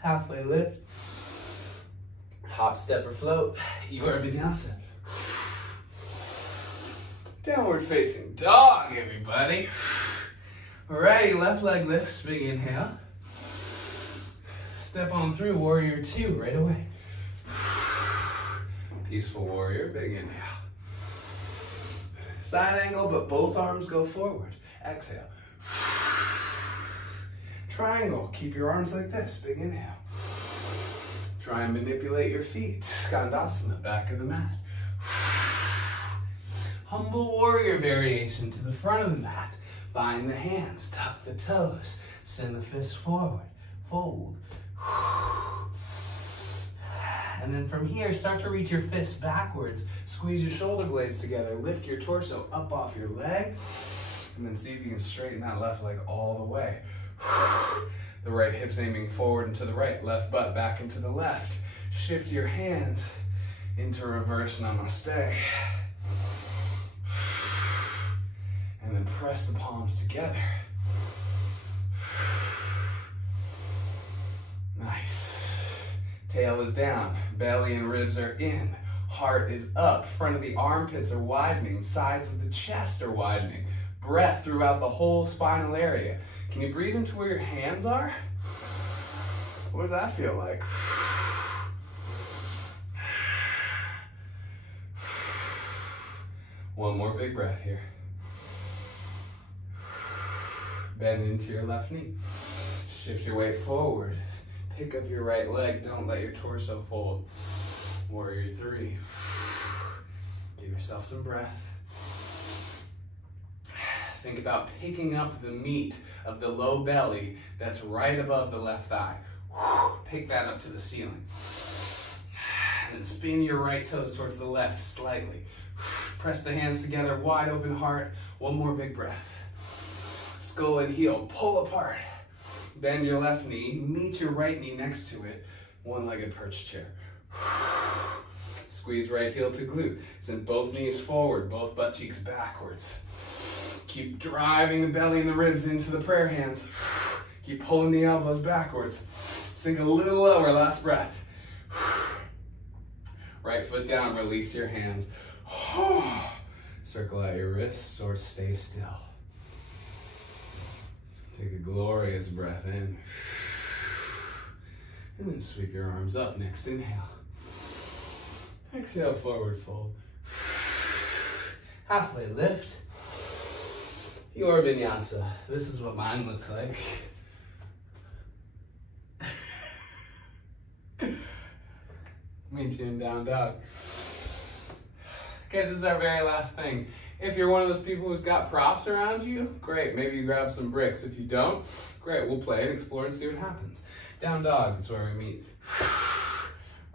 Halfway lift. Hop, step, or float. Your Vinyasa. Downward facing dog, everybody. Alrighty, left leg lifts, big inhale. Step on through, warrior 2 right away. Peaceful warrior, big inhale. Side angle, but both arms go forward. Exhale. Triangle, keep your arms like this, big inhale. Try and manipulate your feet. Skandasana, back of the mat. Humble warrior variation to the front of the mat. Bind the hands, tuck the toes. Send the fist forward, fold. And then from here, start to reach your fist backwards. Squeeze your shoulder blades together. Lift your torso up off your leg. And then see if you can straighten that left leg all the way. The right hip's aiming forward and to the right. Left butt back into the left. Shift your hands into reverse namaste. And then press the palms together. Nice. Tail is down, belly and ribs are in, heart is up, front of the armpits are widening, sides of the chest are widening. Breath throughout the whole spinal area. Can you breathe into where your hands are? What does that feel like? One more big breath here. Bend into your left knee. Shift your weight forward. Pick up your right leg. Don't let your torso fold. Warrior 3. Give yourself some breath. Think about picking up the meat of the low belly that's right above the left thigh. Pick that up to the ceiling. And then spin your right toes towards the left slightly. Press the hands together, wide open heart. One more big breath. Skull and heel, pull apart. Bend your left knee, meet your right knee next to it. One-legged perched chair. Squeeze right heel to glute. Send both knees forward, both butt cheeks backwards. Keep driving the belly and the ribs into the prayer hands. Keep pulling the elbows backwards. Sink a little lower, last breath. Right foot down, release your hands. Circle out your wrists or stay still. Take a glorious breath in. And then sweep your arms up. Next inhale. Exhale, forward fold. Halfway lift. Your Vinyasa. This is what mine looks like. Meet you in down dog. Okay, this is our very last thing. If you're one of those people who's got props around you, great, maybe you grab some bricks. If you don't, great, we'll play and explore and see what happens. Down dog, that's where we meet.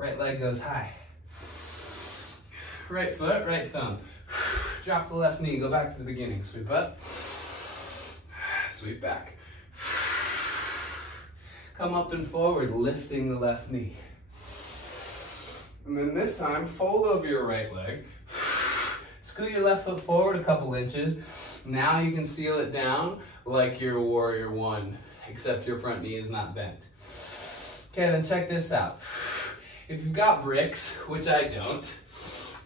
Right leg goes high. Right foot, right thumb. Drop the left knee, go back to the beginning. Sweep up, sweep back. Come up and forward, lifting the left knee. And then this time, fold over your right leg. Scoot your left foot forward a couple inches. Now you can seal it down like you're a warrior one, except your front knee is not bent. Okay, then check this out. If you've got bricks, which I don't,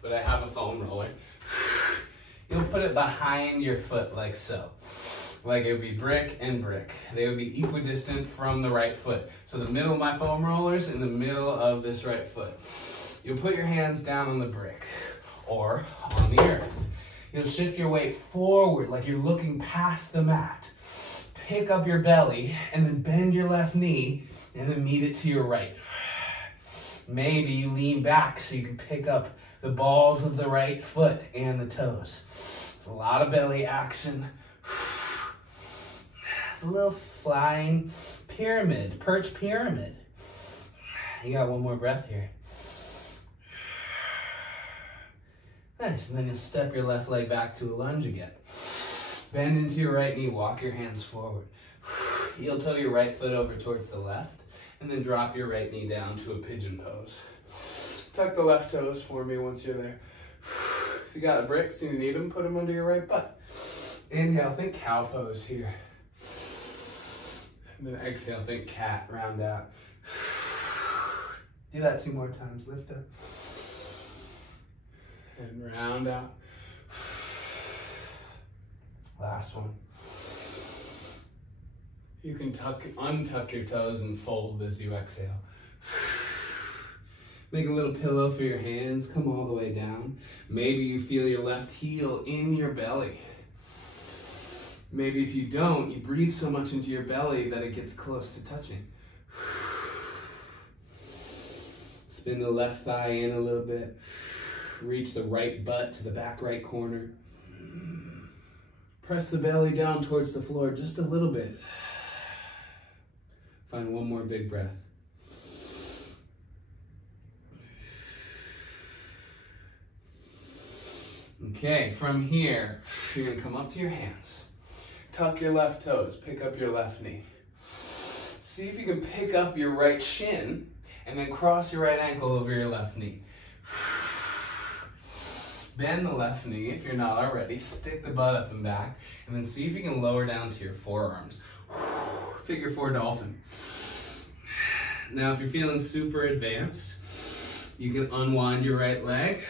but I have a foam roller, you'll put it behind your foot like so. Like it would be brick and brick. They would be equidistant from the right foot. So the middle of my foam roller's in the middle of this right foot. You'll put your hands down on the brick or on the earth. You'll shift your weight forward like you're looking past the mat. Pick up your belly and then bend your left knee and then meet it to your right. Maybe you lean back so you can pick up the balls of the right foot and the toes. It's a lot of belly action. It's a little flying pyramid, perch pyramid. You got one more breath here. Nice, and then you'll step your left leg back to a lunge again. Bend into your right knee, walk your hands forward. Heel toe your right foot over towards the left, and then drop your right knee down to a pigeon pose. Tuck the left toes for me once you're there. If you got a bricks and you need them, put them under your right butt. Inhale, think cow pose here. And then exhale, think cat, round out. Do that 2 more times, lift up. And round out. Last one. You can untuck your toes and fold as you exhale. Make a little pillow for your hands, come all the way down. Maybe you feel your left heel in your belly. Maybe if you don't, you breathe so much into your belly that it gets close to touching. Spin the left thigh in a little bit. Reach the right butt to the back right corner. Press the belly down towards the floor just a little bit. Find one more big breath. Okay, from here, you're gonna come up to your hands. Tuck your left toes, pick up your left knee. See if you can pick up your right shin and then cross your right ankle over your left knee. Bend the left knee if you're not already. Stick the butt up and back. And then see if you can lower down to your forearms. Figure 4 dolphin. Now if you're feeling super advanced, you can unwind your right leg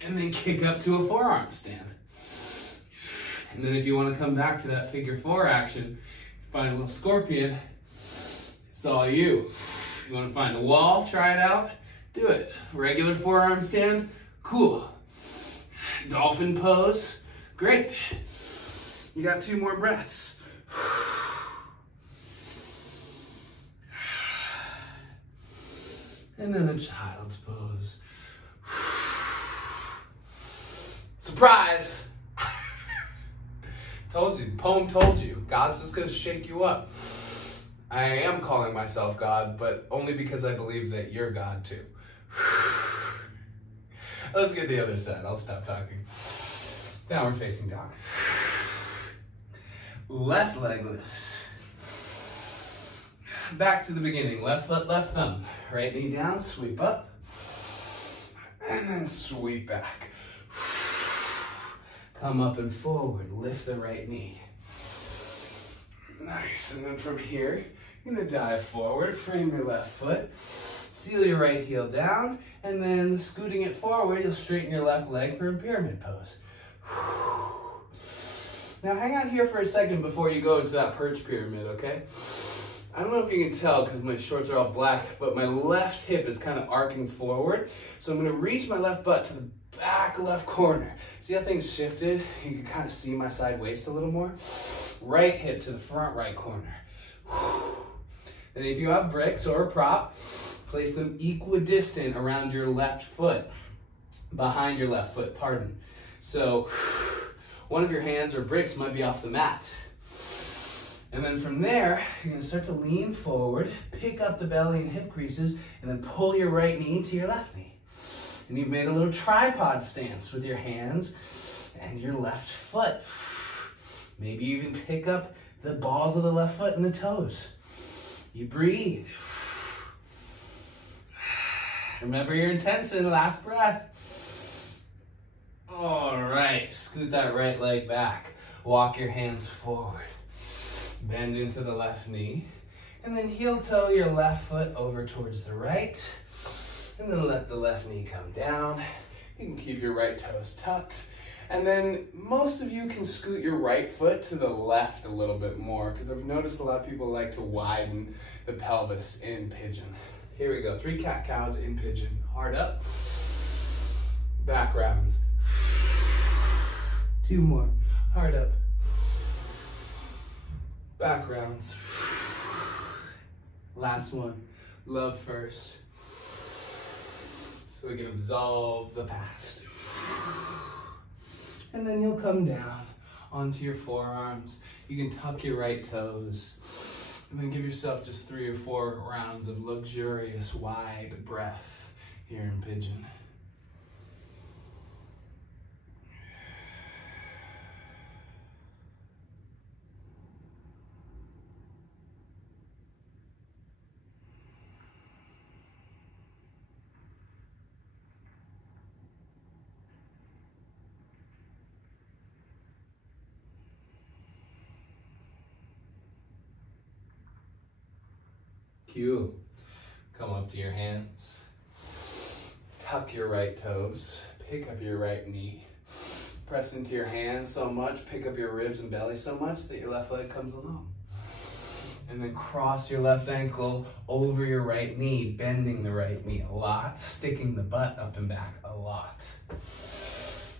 and then kick up to a forearm stand. And then if you want to come back to that figure 4 action, find a little scorpion. It's all you. If you want to find a wall, try it out, do it. Regular forearm stand, cool. Dolphin pose, great. You got 2 more breaths. And then a child's pose. Surprise! Told you, the poem told you. God's just gonna shake you up. I am calling myself God, but only because I believe that you're God too. Let's get the other side. I'll stop talking. Downward facing dog. Left leg loose. Back to the beginning. Left foot, left thumb. Right knee down, sweep up. And then sweep back. Come up and forward. Lift the right knee. Nice. And then from here, you're going to dive forward. Frame your left foot. Seal your right heel down, and then scooting it forward, you'll straighten your left leg for a pyramid pose. Now hang on here for a second before you go into that perch pyramid, okay? I don't know if you can tell because my shorts are all black, but my left hip is kind of arcing forward. So I'm going to reach my left butt to the back left corner. See how things shifted? You can kind of see my side waist a little more. Right hip to the front right corner. Then if you have bricks or a prop, place them equidistant around your left foot, behind your left foot, pardon. So one of your hands or bricks might be off the mat. And then from there, you're gonna start to lean forward, pick up the belly and hip creases, and then pull your right knee into your left knee. And you've made a little tripod stance with your hands and your left foot. Maybe you even pick up the balls of the left foot and the toes. You breathe. Remember your intention, last breath. All right, scoot that right leg back. Walk your hands forward. Bend into the left knee, and then heel toe your left foot over towards the right, and then let the left knee come down. You can keep your right toes tucked, and then most of you can scoot your right foot to the left a little bit more, because I've noticed a lot of people like to widen the pelvis in pigeon. Here we go, 3 cat-cows in pigeon. Hard up, back rounds. 2 more, hard up. Back rounds. Last one. Love first. So we can absolve the past. And then you'll come down onto your forearms. You can tuck your right toes. And then give yourself just 3 or 4 rounds of luxurious, wide breath here in pigeon. Cue. Come up to your hands. Tuck your right toes. Pick up your right knee. Press into your hands so much, pick up your ribs and belly so much that your left leg comes along. And then cross your left ankle over your right knee, bending the right knee a lot, sticking the butt up and back a lot.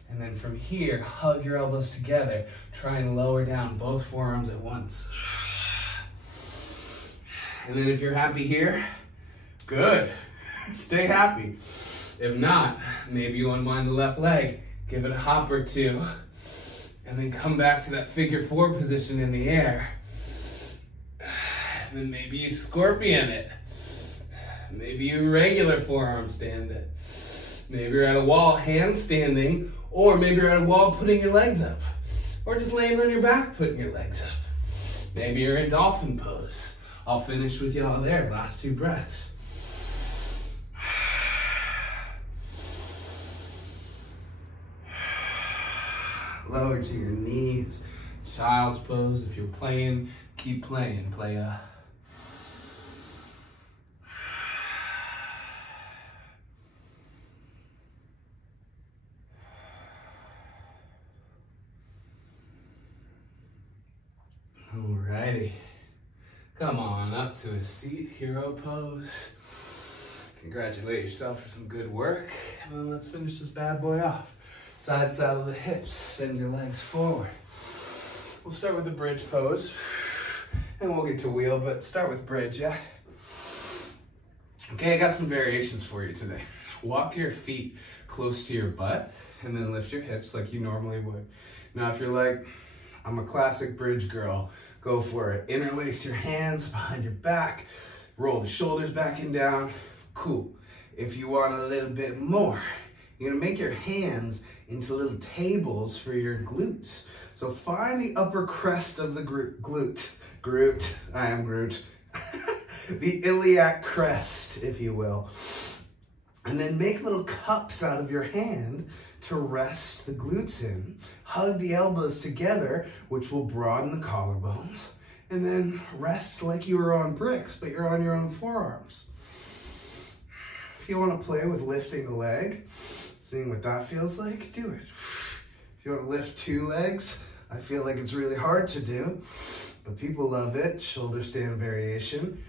And then from here, hug your elbows together. Try and lower down both forearms at once. And then if you're happy here, good. Stay happy. If not, maybe you unwind the left leg, give it a hop or 2, and then come back to that figure 4 position in the air. And then maybe you scorpion it. Maybe you regular forearm stand it. Maybe you're at a wall handstanding, or maybe you're at a wall putting your legs up, or just laying on your back putting your legs up. Maybe you're in dolphin pose. I'll finish with y'all there, last 2 breaths. Lower to your knees, child's pose. If you're playing, keep playing, playa. Alrighty. Come on up to a seat, hero pose. Congratulate yourself for some good work. And then let's finish this bad boy off. Side saddle the hips, send your legs forward. We'll start with the bridge pose, and we'll get to wheel, but start with bridge, yeah? Okay, I got some variations for you today. Walk your feet close to your butt, and then lift your hips like you normally would. Now, if you're like, I'm a classic bridge girl, go for it. Interlace your hands behind your back, roll the shoulders back and down. Cool. If you want a little bit more, you're gonna make your hands into little tables for your glutes. So find the upper crest of the Groot, I am Groot. The iliac crest, if you will. And then make little cups out of your hand to rest the glutes in. Hug the elbows together, which will broaden the collarbones. And then rest like you were on bricks, but you're on your own forearms. If you want to play with lifting the leg, seeing what that feels like, do it. If you want to lift 2 legs, I feel like it's really hard to do, but people love it. Shoulder stand variation.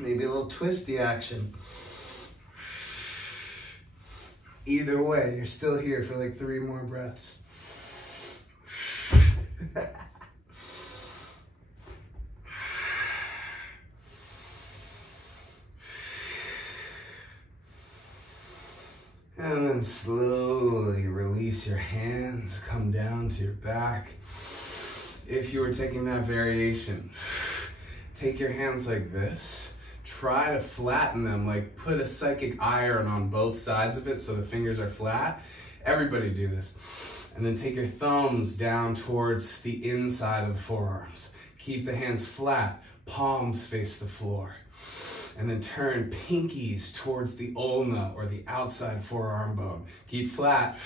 Maybe a little twisty action. Either way, you're still here for like 3 more breaths. And then slowly release your hands, come down to your back. if you were taking that variation, take your hands like this. Try to flatten them, like put a psychic iron on both sides of it so the fingers are flat. Everybody do this. And then take your thumbs down towards the inside of the forearms. Keep the hands flat, palms face the floor. And then turn pinkies towards the ulna or the outside forearm bone. Keep flat,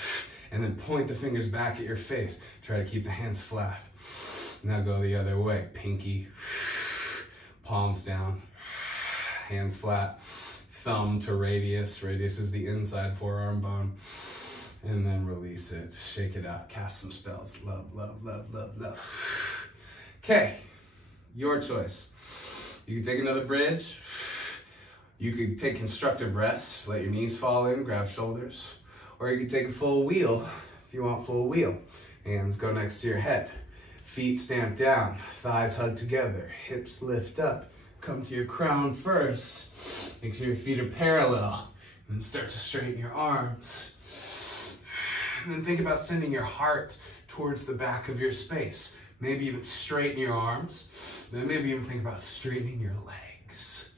and then point the fingers back at your face. Try to keep the hands flat. Now go the other way. Pinky, palms down, hands flat, thumb to radius. Radius is the inside forearm bone. And then release it, shake it out, cast some spells. Love, love, love, love, love. Okay, your choice. You can take another bridge. You could take constructive rest, let your knees fall in, grab shoulders. Or you could take a full wheel, if you want full wheel. Hands go next to your head. Feet stamp down, thighs hug together, hips lift up. Come to your crown first. Make sure your feet are parallel. And then start to straighten your arms. And then think about sending your heart towards the back of your space. Maybe even straighten your arms. Then maybe even think about straightening your legs.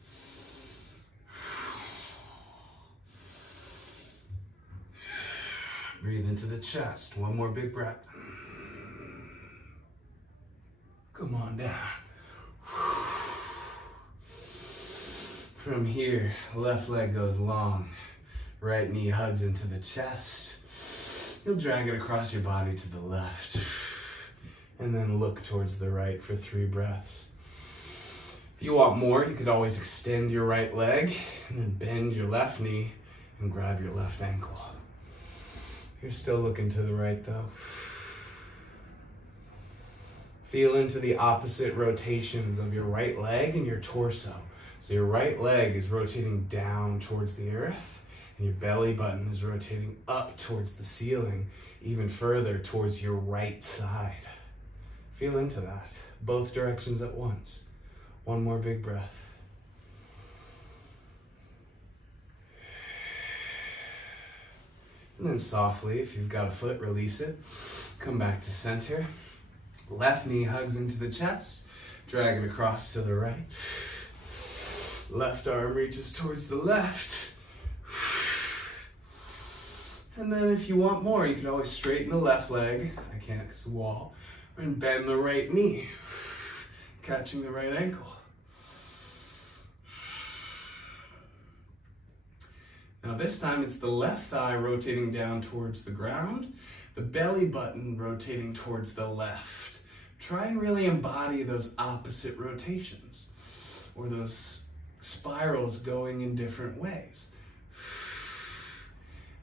Breathe into the chest. One more big breath. Come on down. From here, left leg goes long. Right knee hugs into the chest. You'll drag it across your body to the left. And then look towards the right for 3 breaths. If you want more, you could always extend your right leg and then bend your left knee and grab your left ankle. You're still looking to the right though. Feel into the opposite rotations of your right leg and your torso. So your right leg is rotating down towards the earth. And your belly button is rotating up towards the ceiling, even further towards your right side. Feel into that, both directions at once. One more big breath. And then softly, if you've got a foot, release it. Come back to center. Left knee hugs into the chest. Drag it across to the right. Left arm reaches towards the left. And then if you want more, you can always straighten the left leg. I can't because the wall. And bend the right knee, catching the right ankle. Now this time it's the left thigh rotating down towards the ground, the belly button rotating towards the left. Try and really embody those opposite rotations, or those spirals going in different ways.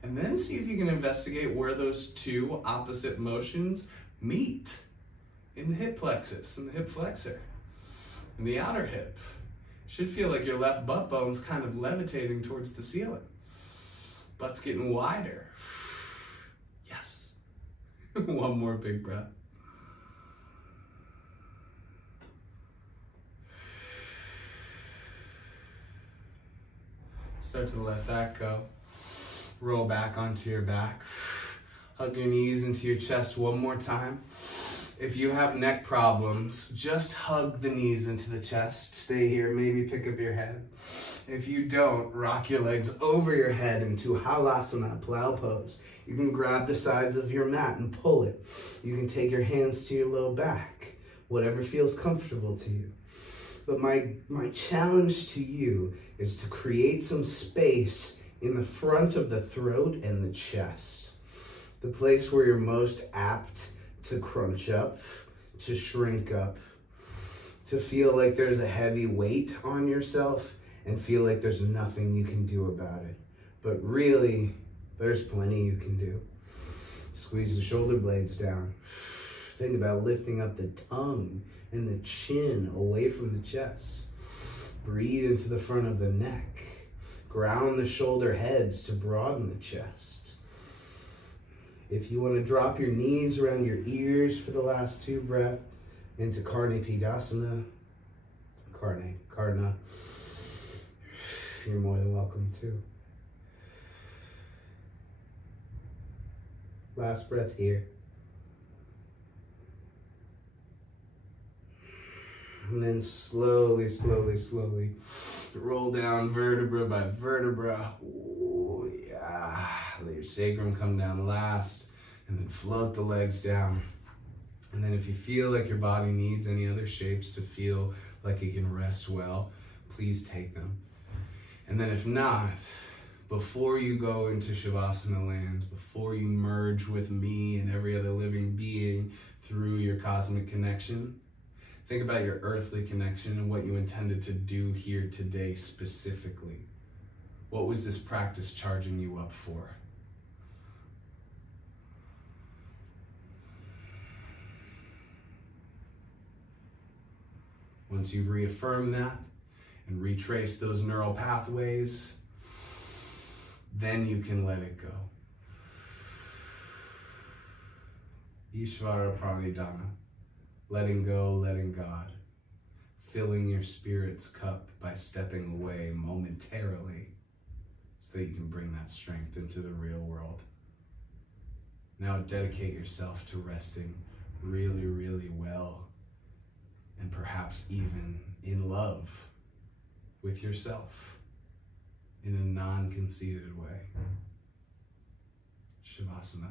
And then see if you can investigate where those 2 opposite motions meet in the hip plexus and the hip flexor and the outer hip. Should feel like your left butt bone's kind of levitating towards the ceiling. Butt's getting wider. Yes. One more big breath. Start to let that go. Roll back onto your back. Hug your knees into your chest one more time. If you have neck problems, just hug the knees into the chest. Stay here, maybe pick up your head. If you don't, rock your legs over your head into halasana, plow pose. You can grab the sides of your mat and pull it. You can take your hands to your low back, whatever feels comfortable to you. But my challenge to you is to create some space in the front of the throat and the chest. The place where you're most apt to crunch up, to shrink up, to feel like there's a heavy weight on yourself and feel like there's nothing you can do about it. But really, there's plenty you can do. Squeeze the shoulder blades down. Think about lifting up the tongue and the chin away from the chest. Breathe into the front of the neck. Ground the shoulder heads to broaden the chest. If you want to drop your knees around your ears for the last 2 breaths into Karna, you're more than welcome to. Last breath here. And then slowly, slowly, slowly roll down vertebra by vertebra. Ooh, yeah. Let your sacrum come down last, and then float the legs down. And then if you feel like your body needs any other shapes to feel like it can rest well, please take them. And then if not, before you go into Shavasana land, before you merge with me and every other living being through your cosmic connection, think about your earthly connection and what you intended to do here today specifically. What was this practice charging you up for? Once you've reaffirmed that and retraced those neural pathways, then you can let it go. Ishvara Pranidhana, letting go, letting God, filling your spirit's cup by stepping away momentarily so that you can bring that strength into the real world. Now dedicate yourself to resting really, really well, and perhaps even in love with yourself in a non-conceited way. Shavasana.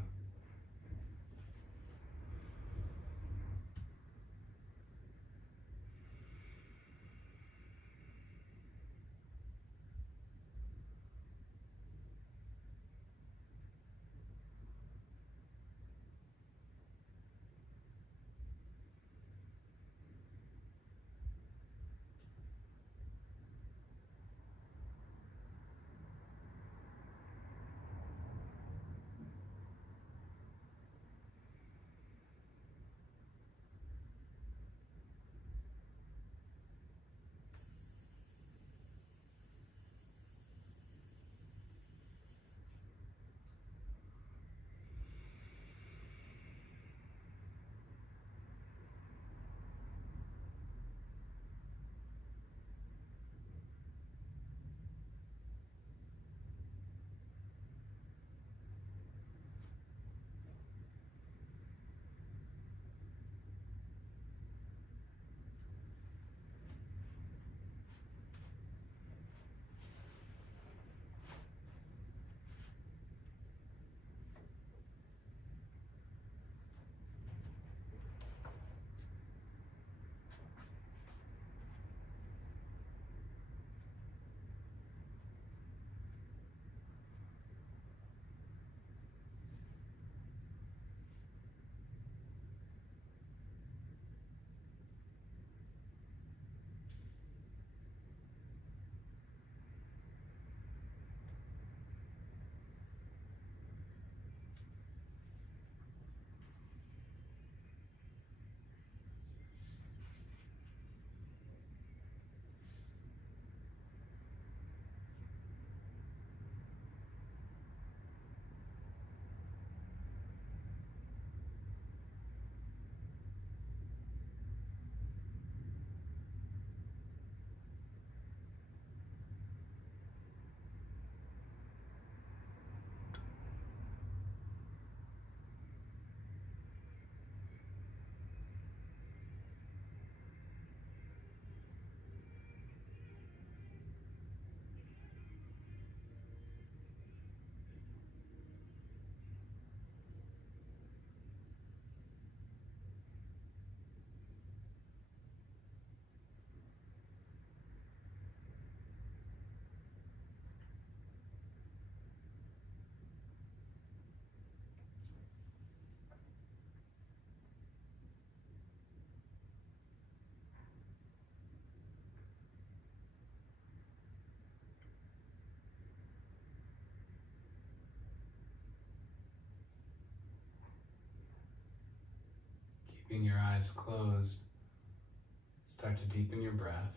Keeping your eyes closed, start to deepen your breath,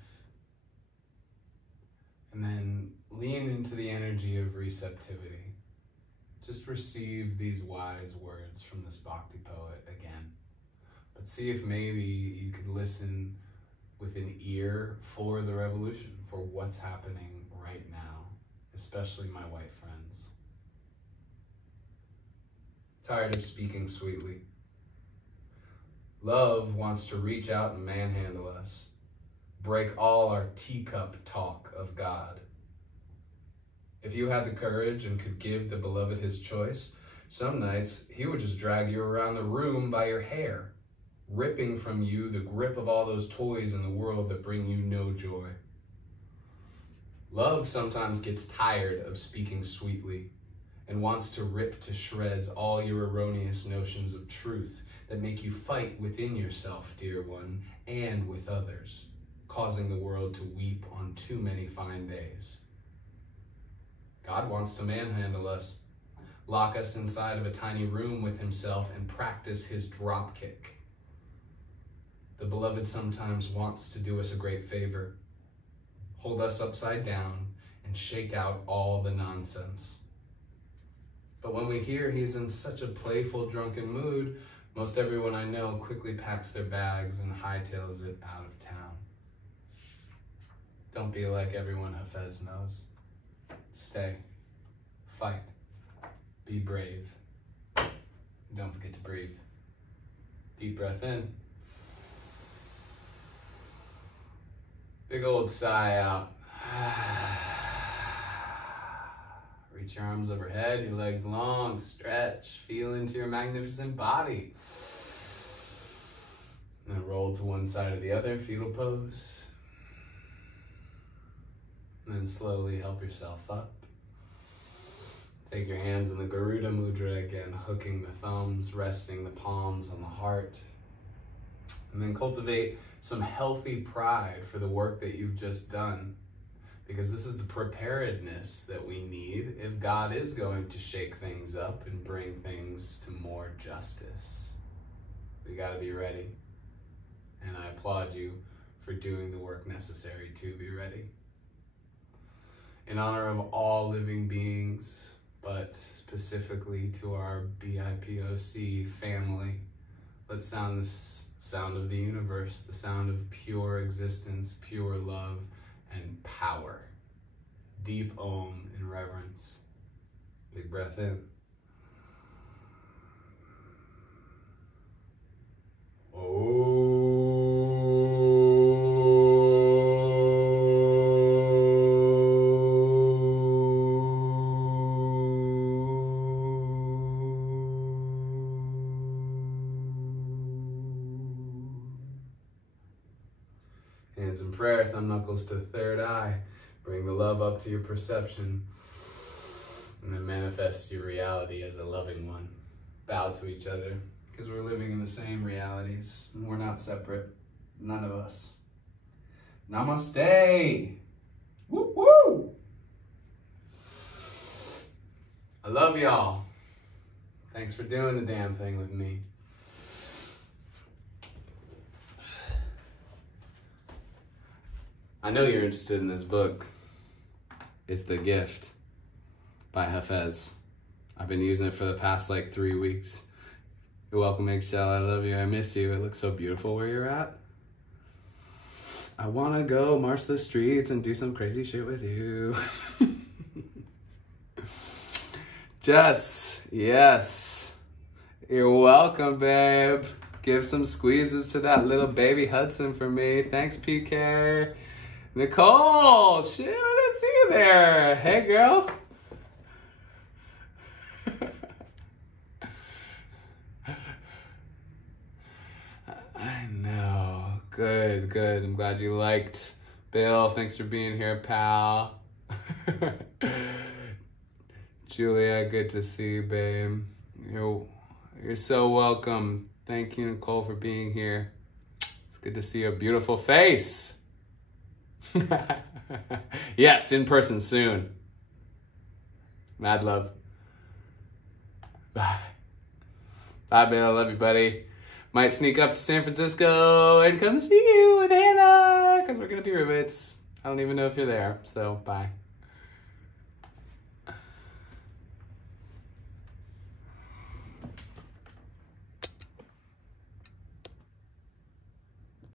and then lean into the energy of receptivity. Just receive these wise words from this Bhakti poet again, but see if maybe you could listen with an ear for the revolution, for what's happening right now, especially my white friends. Tired of speaking sweetly. Love wants to reach out and manhandle us, break all our teacup talk of God. If you had the courage and could give the beloved his choice, some nights he would just drag you around the room by your hair, ripping from you the grip of all those toys in the world that bring you no joy. Love sometimes gets tired of speaking sweetly and wants to rip to shreds all your erroneous notions of truth that make you fight within yourself, dear one, and with others, causing the world to weep on too many fine days. God wants to manhandle us, lock us inside of a tiny room with himself and practice his drop kick. The beloved sometimes wants to do us a great favor, hold us upside down and shake out all the nonsense. But when we hear he's in such a playful, drunken mood, most everyone I know quickly packs their bags and hightails it out of town. Don't be like everyone Hafez knows. Stay, fight, be brave. Don't forget to breathe. Deep breath in. Big old sigh out. Reach your arms overhead, your legs long, stretch, feel into your magnificent body. And then roll to one side or the other, fetal pose. And then slowly help yourself up. Take your hands in the Garuda Mudra again, hooking the thumbs, resting the palms on the heart. And then cultivate some healthy pride for the work that you've just done. Because this is the preparedness that we need if God is going to shake things up and bring things to more justice. We gotta be ready. And I applaud you for doing the work necessary to be ready. In honor of all living beings, but specifically to our BIPOC family, let's sound the sound of the universe, the sound of pure existence, pure love, and power. Deep Om in reverence. Big breath in. Hands in prayer, thumb knuckles to the third eye. Bring the love up to your perception. And then manifest your reality as a loving one. Bow to each other, because we're living in the same realities. And we're not separate. None of us. Namaste! Woo woo! I love y'all. Thanks for doing the damn thing with me. I know you're interested in this book. It's The Gift by Hafez. I've been using it for the past like 3 weeks. You're welcome, Eggshell. I love you. I miss you. It looks so beautiful where you're at. I want to go march the streets and do some crazy shit with you. Jess, yes. You're welcome, babe. Give some squeezes to that little baby Hudson for me. Thanks, PK. Nicole, shit, I didn't see you there. Hey, girl. I know. Good, good. I'm glad you liked. Bill, thanks for being here, pal. Julia, good to see you, babe. You're so welcome. Thank you, Nicole, for being here. It's good to see your beautiful face. Yes, in person soon. Mad love. Bye. Bye, Bill. I love you, buddy. Might sneak up to San Francisco and come see you with Hannah, because we're going to be roommates. I don't even know if you're there, so bye.